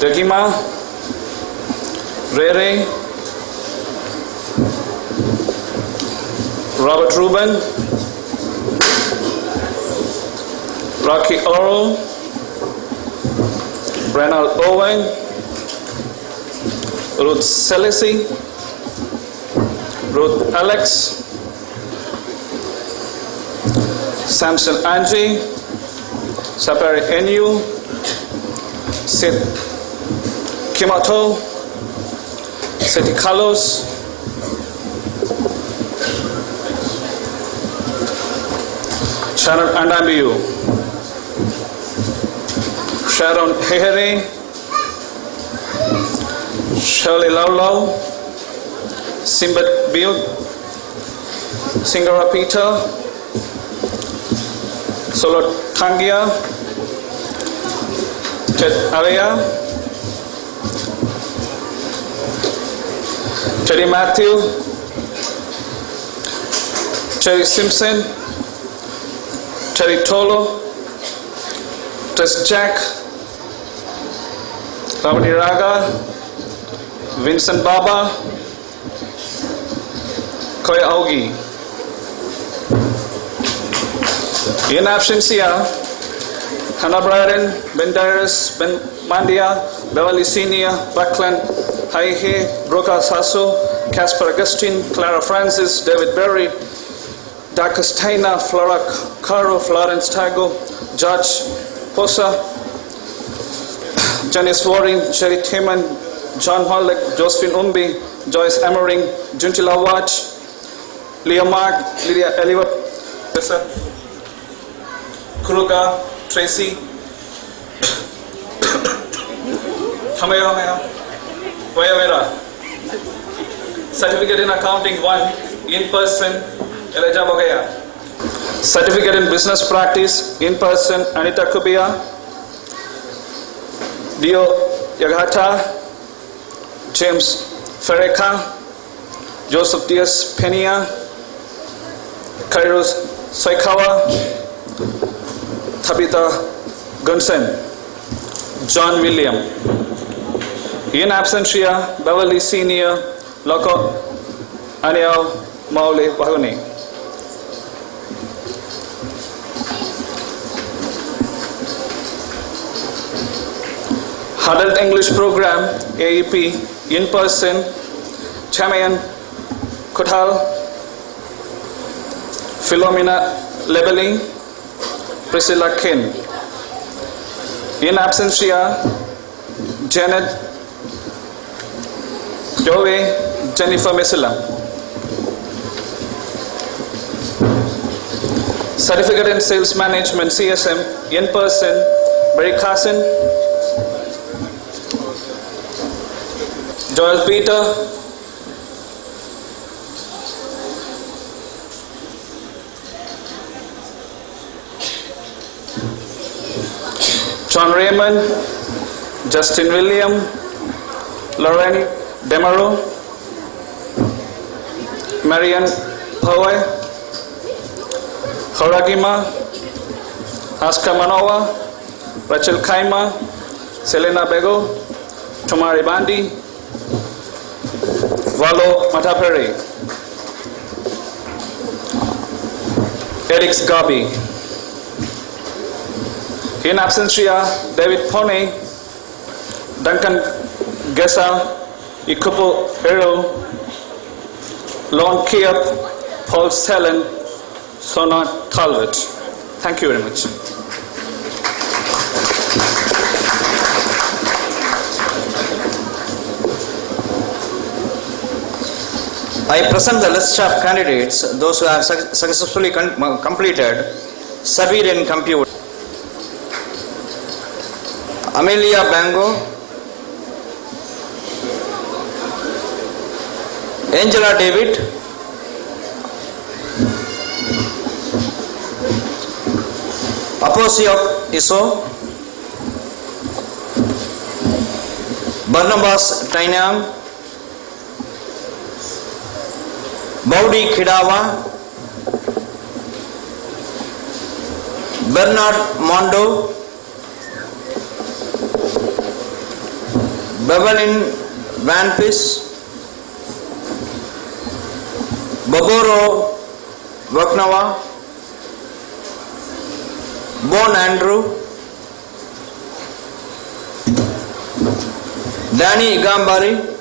Regima, Rere, Robert Rubin, Rocky Oral, Renald Owen, Ruth Selesi, Ruth Alex, Samson Angie, Sapari Enu, Sid Kimato, Seti Carlos, Sharon Andambiu, Sharon Hehere, Shirley Laulau, Simbat Bill, Singara Peter, Solot Tangia, Ted Area, Teddy Matthew, Terry Simpson, Terry Tolo, Tess Jack, Ramani Raga, Vincent Baba, Koy Augie. In absentia, Hannah Braden, Ben Darius, Ben Mandia, Beverly Senior, Buckland, Haihe, Broca Sasso, Casper Augustine, Clara Francis, David Berry, Daka Steiner, Flora Caro, Florence Tago, George Posa, Janice Waring, Sherry Timan, John Hollick, Josephine Umbi, Joyce Emmering, Juntila Watch, Leo Mark, Lydia Eliva, Kuruga, Tracy, Kamera, Wayavera. Certificate in Accounting 1, in person, Elijah Bogaya. Certificate in Business Practice, in person, Anita Kubia, Dio Yagata, James Ferreca, Joseph Diaz Pena, Kairos Saikawa, Tabitha Gunsen, John William. In absentia, Beverly Senior, Loco Aniel Maule Wahuni. Adult English Program, AEP, in person, Chamayan Kothal, Philomena Lebeling, Priscilla Kin. In absentia, Janet Dove, Jennifer Mesila. Certificate in Sales Management, CSM, in person, Barry Carson, Joel Peter, John Raymond, Justin William, Lauren Demaro, Marian Poe, Horagima, Aska Manoa, Rachel Kaima, Selena Bego, Tomari Bandi, Valo Matapere, Eric's Gabi. In absentia, David Pone, Duncan Gessa, Ikupo Hero, Lon Kiap, Paul Sellen, Sona Talbot. Thank you very much. I present the list of candidates, those who have successfully completed survey in computer. Amelia Bango, Angela David, Aposiok Iso, Barnabas Tainam, Baudi Kidawa, Bernard Mondo, Bevelin Van Pis, Baboro Vaknawa, Bon Andrew, Danny Igambari,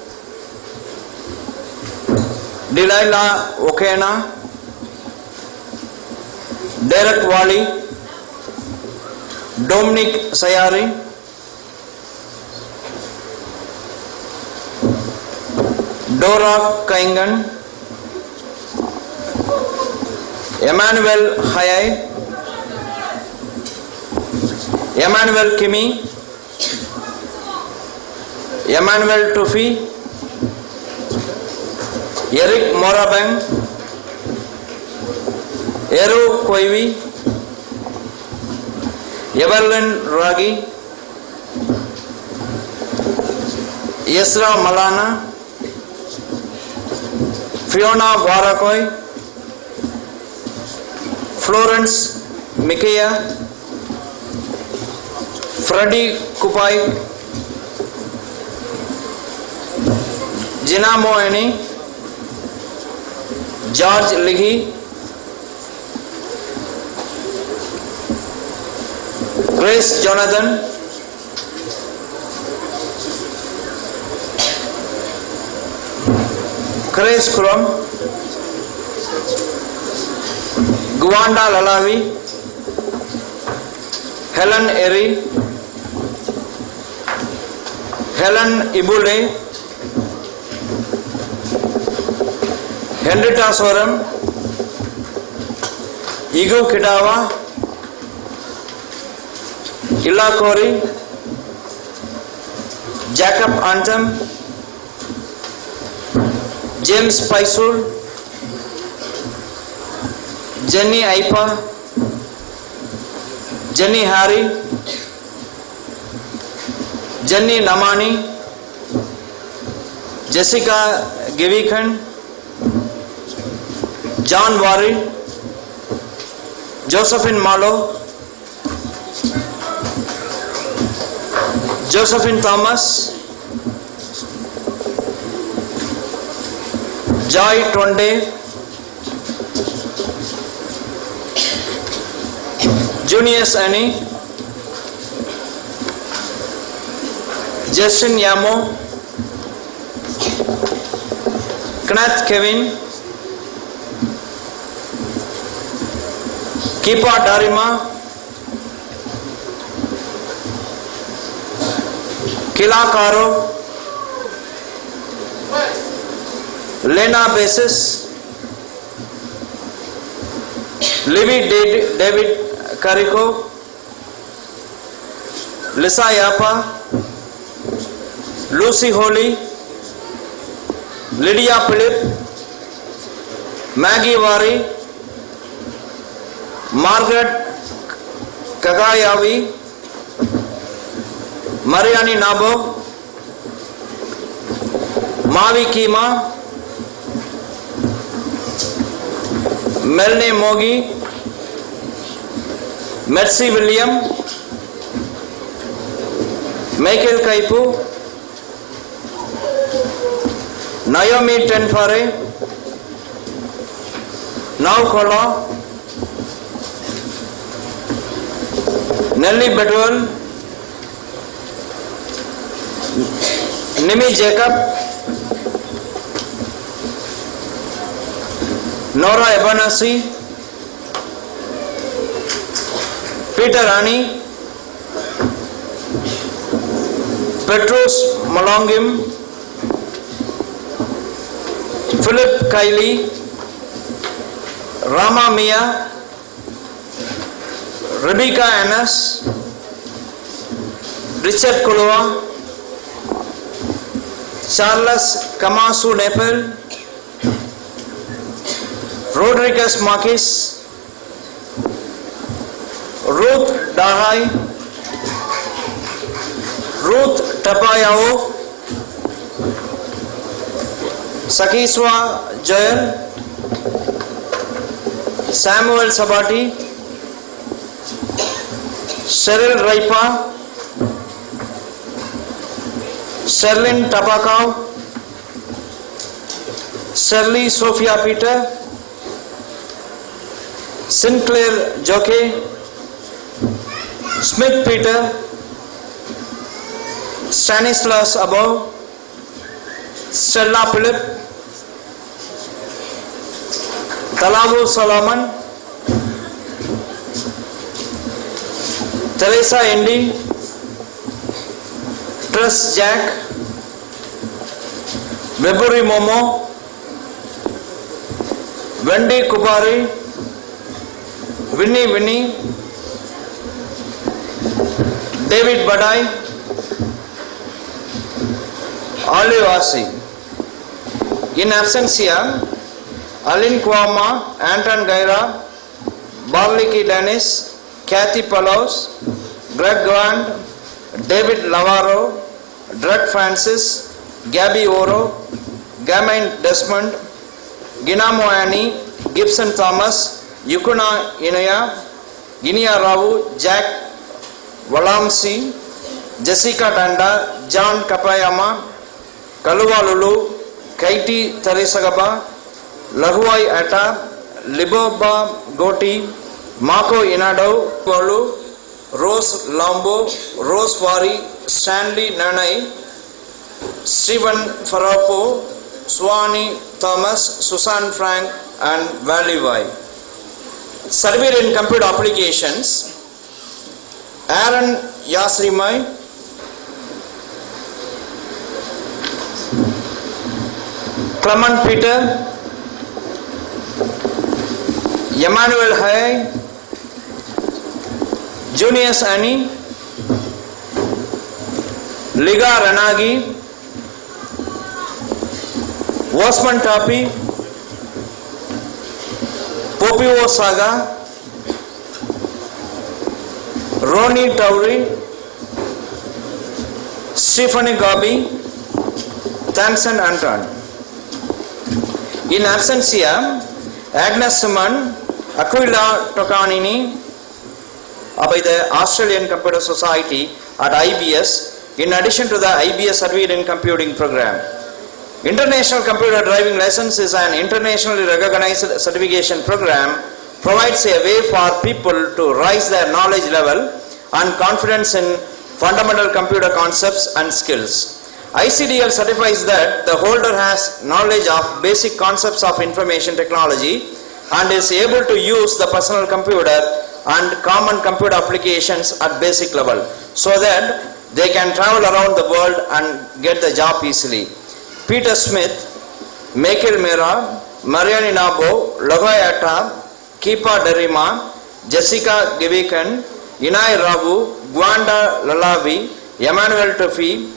Delilah Okena, Derek Wali, Dominic Sayari, Dora Kaingan, Emmanuel Hayai, Emmanuel Kimi, Emmanuel Tufi, Eric Morabang, Eru Koivi, Evelyn Ragi, Yesra Malana, Fiona Varakoi, Florence Mikaya, Freddy Kupai, Jina Moeni, George Lighi, Grace Jonathan, Grace Kuram, Gwanda Lalavi, Helen Eri, Helen Ibule, Henrietta Soram, Igu Kidawa, Illa Kori, Jacob Antam, James Paisul, Jenny Aipa, Jenny Hari, Jenny Namani, Jessica Givikan, John Wari, Josephine Malo, Josephine Thomas, Joy Tonde, Junius Annie, Justin Yamo, Knath Kevin, Kipa Darima, Kila Karo, Lena Basis, Livy David Kariko, Lisa Yapa, Lucy Holly, Lydia Philip, Maggie Wari, Margaret Kagayavi, Mariani Nabo, Mavi Kima, Melne Mogi, Mercy William, Michael Kaipu, Naomi Tenfare, Now Kola, Nelly Bedwell, Nimi Jacob, Nora Ebanasi, Peter Ani, Petrus Malongim, Philip Kiley, Rama Mia, Rebecca Annas, Richard Kulua, Charles Kamasu Nepal, Rodriguez Marquis, Ruth Dahai, Ruth Tapayao, Sakiswa Joel, Samuel Sabati, Cheryl Raipa, Sherlyn Tabakau, Shirley Sophia Peter, Sinclair Jockey, Smith Peter, Stanislas Above, Stella Philip, Talabu Solomon, Teresa Indy, Trust Jack, Weburi Momo, Wendy Kubari, Winnie, David Badai, Olive Asi. In absentia, Alin Kwama, Anton Gaira, Barliki Dennis, Kathy Palos, Greg Grand, David Lavaro, Drake Francis, Gabby Oro, Gamain Desmond, Ginamo Annie, Gibson Thomas, Yukuna Inaya, Ginia Ravu, Jack Walamsi, Jessica Danda, John Kapayama, Kaluva Lulu, Kaiti Tarisagaba, Lahuai Atta, Liboba Goti, Marco Inado, Walu, Rose Lambo, Rose Wari, Stanley Nanai, Stephen Farapo, Swani Thomas, Susan Frank, and Valley Vai. Survey in computer applications, Aaron Yasrimai, Clement Peter, Emmanuel Hay, Junius Annie, Liga Ranagi, Wasman Tapi, Popio Saga, Ronnie Tauri, Stephanie Gabi, Thamson Anton. In absentia, Agnes Suman, Aquila Tokanini, by the Australian Computer Society at IBS, in addition to the IBS Surveyed in Computing program. International Computer Driving License is an internationally recognized certification program, provides a way for people to raise their knowledge level and confidence in fundamental computer concepts and skills. ICDL certifies that the holder has knowledge of basic concepts of information technology and is able to use the personal computer and common computer applications at basic level so that they can travel around the world and get the job easily. Peter Smith, Michael Mera, Mariani Nabo, Logoyata, Kipa Derima, Jessica Givikan, Inai Ravu, Gwanda Lalavi, Emmanuel Tufi,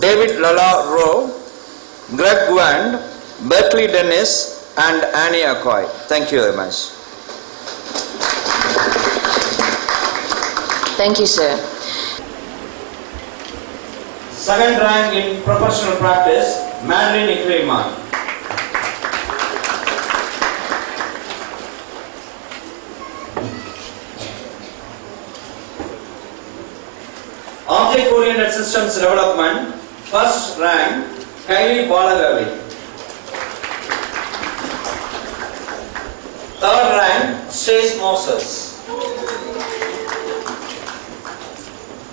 David Lala Rowe, Greg Gwand, Berkeley Dennis, and Annie Akoy. Thank you very much. Thank you, sir. Second rank in professional practice, Madeline Ikrima. Object-oriented systems development, first rank, Kylie Balagavi. Third rank, Stace Moses.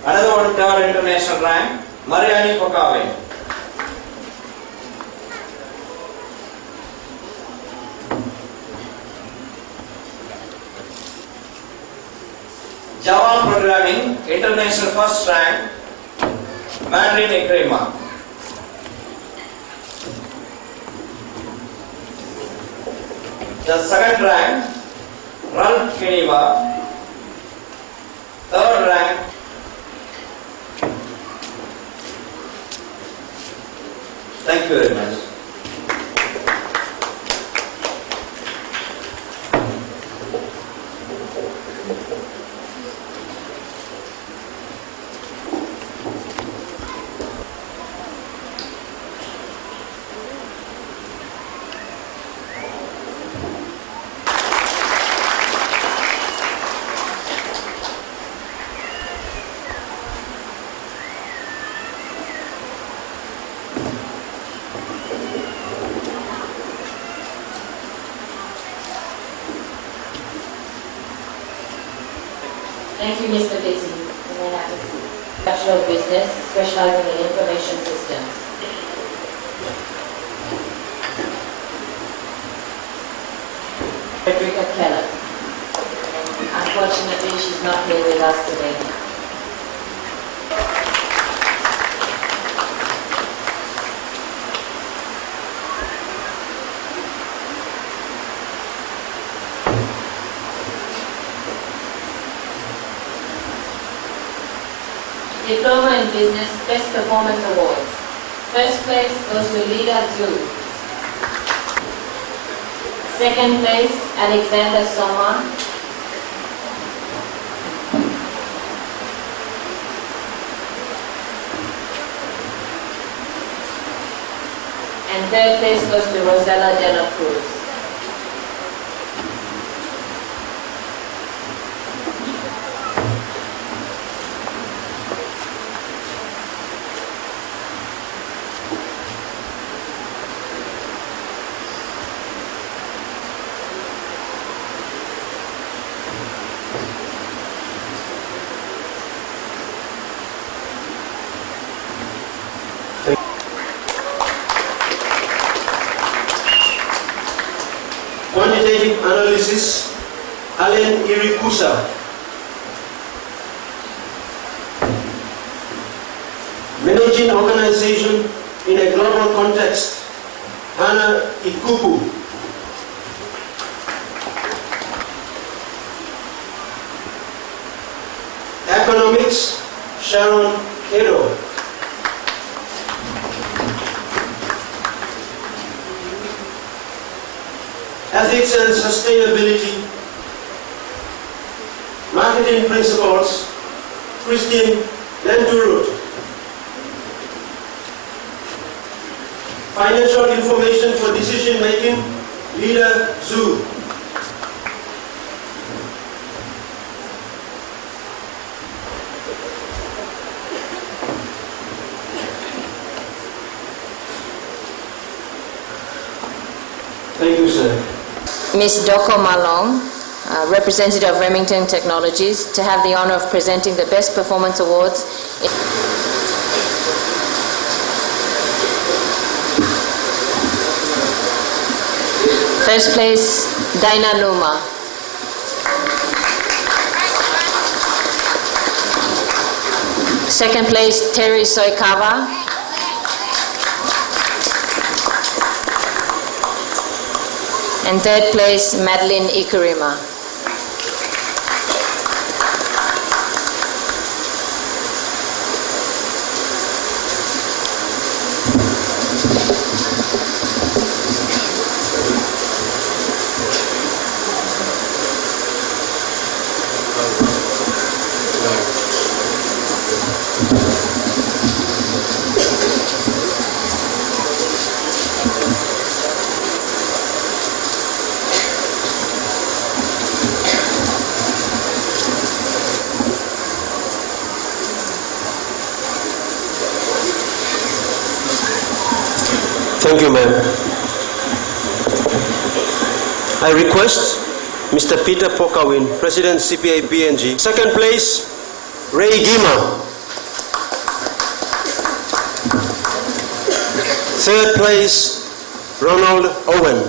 Another one, third international rank, Mariani Pokawe. Java programming, international first rank, Madeline Ikrima. The second rank, Ran Keniva. Third rank, thank you very much. Thank you, Mr. Bitty. You may have a seat. Bachelor of Business, specializing in information systems. Frederica Keller. Unfortunately, she's not here with us today. Diploma in Business Best Performance Awards. First place goes to Lida Zhu. Second place, Alexander Soma. And third place goes to Rosella de la Cruz. Quantitative Analysis, Allen Irikusa. Managing Organization in a Global Context, Hannah Ikupu. Economics, Sharon Kedo. Ethics and Sustainability, Marketing Principles, Christine Lenturut. Financial Information for Decision Making, Lida Zhu. Thank you, sir. Ms. Doko Malong, representative of Remington Technologies, to have the honor of presenting the Best Performance Awards. First place, Daina Numa. Second place, Terry Soikawa. And third place, Madeline Ikurima. Thank you, ma'am. I request Mr. Peter Pokawin, President CPA PNG. Second place, Ray Gima. Third place, Ronald Owen.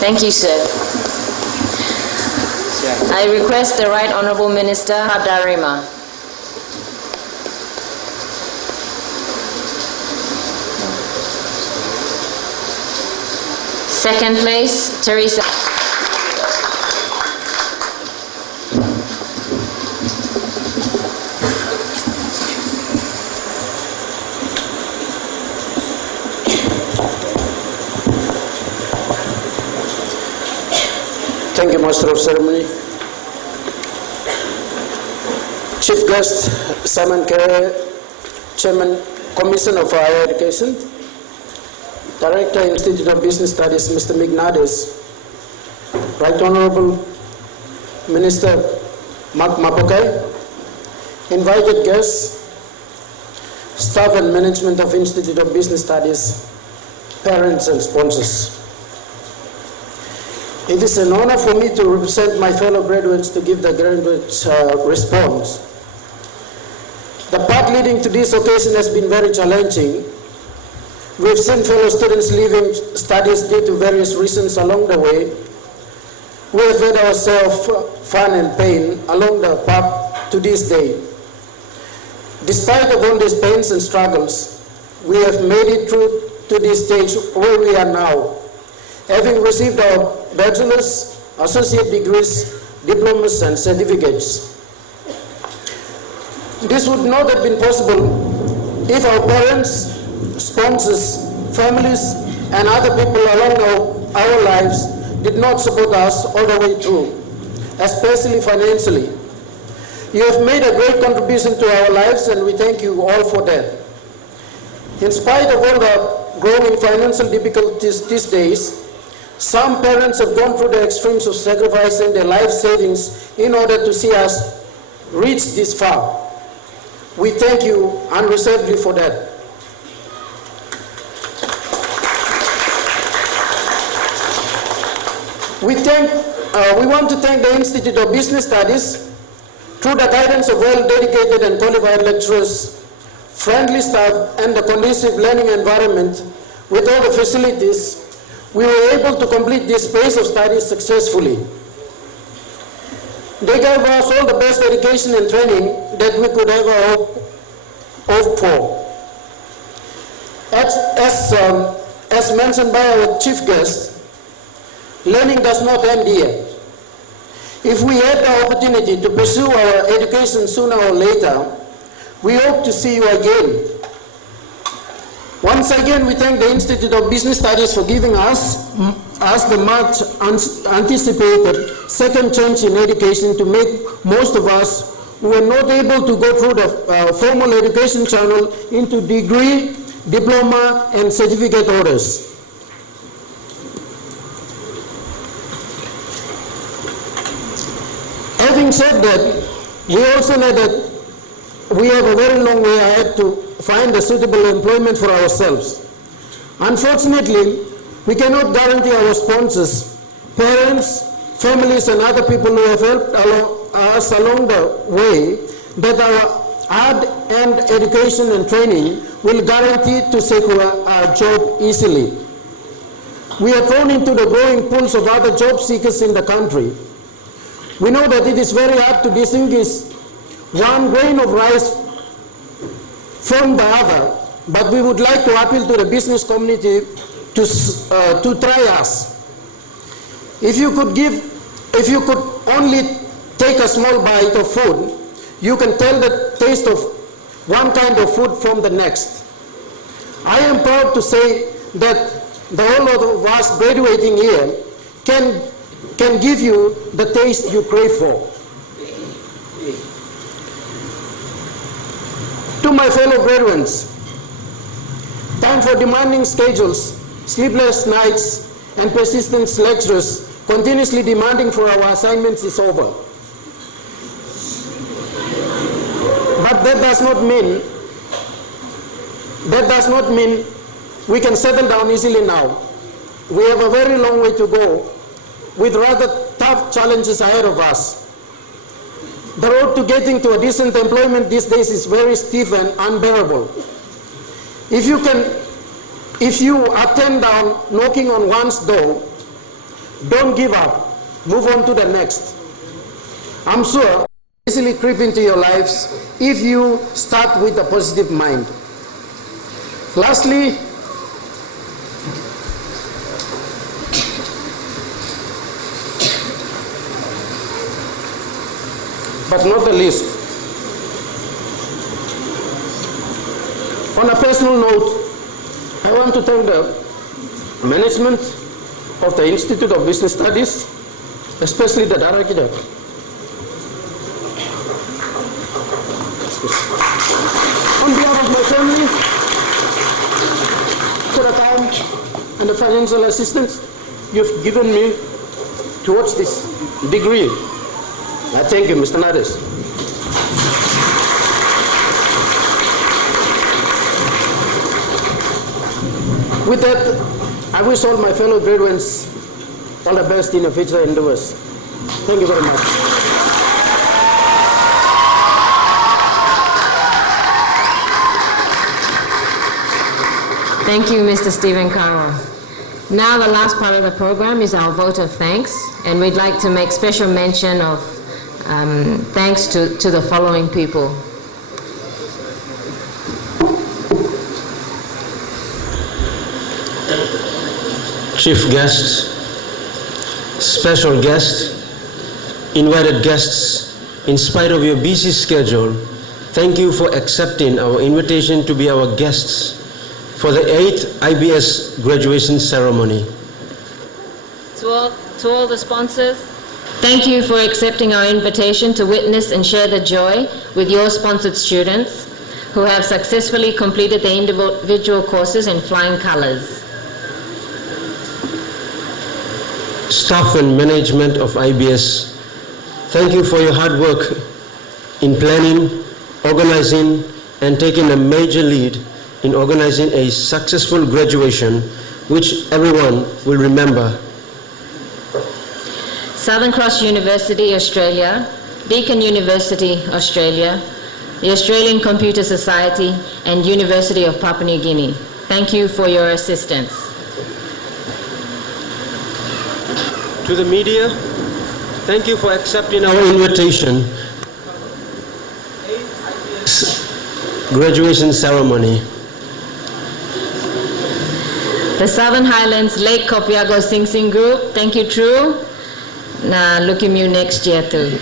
Thank you, sir. I request the Right Honourable Minister Hadarima. Second place, Teresa. Thank you, Master of Ceremony. Chief Guest, Simon Kerr, Chairman, Commission of Higher Education, Director, Institute of Business Studies, Mr. Mignades, Right Honorable Minister Mark Mapokai, invited guests, staff and management of Institute of Business Studies, parents and sponsors. It is an honor for me to represent my fellow graduates to give the graduates response. The path leading to this occasion has been very challenging. We've seen fellow students leaving studies due to various reasons along the way. We have had ourselves fun and pain along the path to this day. Despite of all these pains and struggles, we have made it through to this stage where we are now, having received our bachelor's, associate degrees, diplomas and certificates. This would not have been possible if our parents, sponsors, families and other people along our lives did not support us all the way through, especially financially. You have made a great contribution to our lives and we thank you all for that. In spite of all the growing financial difficulties these days, some parents have gone through the extremes of sacrificing their life savings in order to see us reach this far. We thank you unreservedly for that. We want to thank the Institute of Business Studies through the guidance of well-dedicated and qualified lecturers, friendly staff, and the conducive learning environment with all the facilities. We were able to complete this phase of studies successfully. They gave us all the best education and training that we could ever hope for. As mentioned by our chief guest, learning does not end here. If we had the opportunity to pursue our education sooner or later, we hope to see you again. Once again, we thank the Institute of Business Studies for giving us the much anticipated second chance in education to make most of us who were not able to go through the formal education channel into degree, diploma, and certificate orders. Having said that, we also know that we have a very long way ahead to find a suitable employment for ourselves. Unfortunately, we cannot guarantee our sponsors, parents, families, and other people who have helped us along the way that our hard-earned education and training will guarantee to secure our job easily. We are thrown into the growing pools of other job seekers in the country. We know that it is very hard to distinguish one grain of rice from the other, but we would like to appeal to the business community to try us. If you could only take a small bite of food, you can tell the taste of one kind of food from the next. I am proud to say that the whole lot of us graduating here can give you the taste you crave for. To my fellow graduates, time for demanding schedules, sleepless nights, and persistent lectures continuously demanding for our assignments is over. But that does not mean we can settle down easily now. We have a very long way to go with rather tough challenges ahead of us. The road to getting to a decent employment these days is very steep and unbearable. If you are turned down knocking on one's door, Don't give up. Move on to the next. I'm sure easily creep into your lives if you start with a positive mind. Lastly, but not the least, on a personal note, I want to thank the management of the Institute of Business Studies, especially the director. On behalf of my family, for the time and the financial assistance you've given me towards this degree, I thank you, Mr. Nares. With that, I wish all my fellow graduates all the best in your future endeavors. Thank you very much. Thank you, Mr. Stephen Carroll. Now the last part of the program is our vote of thanks, and we'd like to make special mention of thanks to the following people. Chief guests, special guests, invited guests, in spite of your busy schedule, thank you for accepting our invitation to be our guests for the 8th IBS graduation ceremony. To all the sponsors, thank you for accepting our invitation to witness and share the joy with your sponsored students who have successfully completed their individual courses in flying colors. Staff and management of IBS, thank you for your hard work in planning, organizing, and taking a major lead in organizing a successful graduation, which everyone will remember. Southern Cross University, Australia, Deakin University, Australia, the Australian Computer Society, and University of Papua New Guinea. Thank you for your assistance. To the media, thank you for accepting our invitation. Graduation ceremony. The Southern Highlands Lake Kopiago Sing Sing Group, thank you, True. Look at you next year too.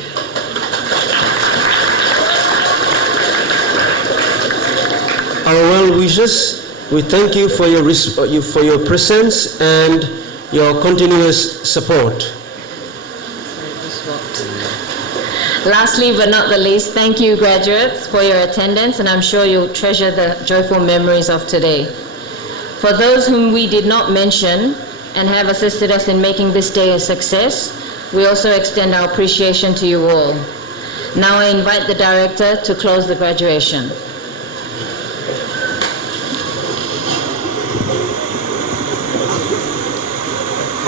Our well wishes, we thank you for your presence and your continuous support. Lastly but not the least, thank you graduates for your attendance, and I'm sure you'll treasure the joyful memories of today. For those whom we did not mention and have assisted us in making this day a success, we also extend our appreciation to you all. Now I invite the director to close the graduation.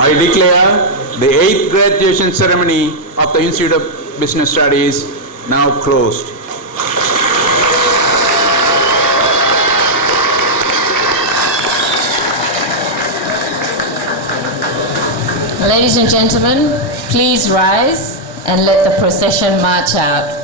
I declare the 8th graduation ceremony of the Institute of Business Studies now closed. Ladies and gentlemen, please rise and let the procession march out.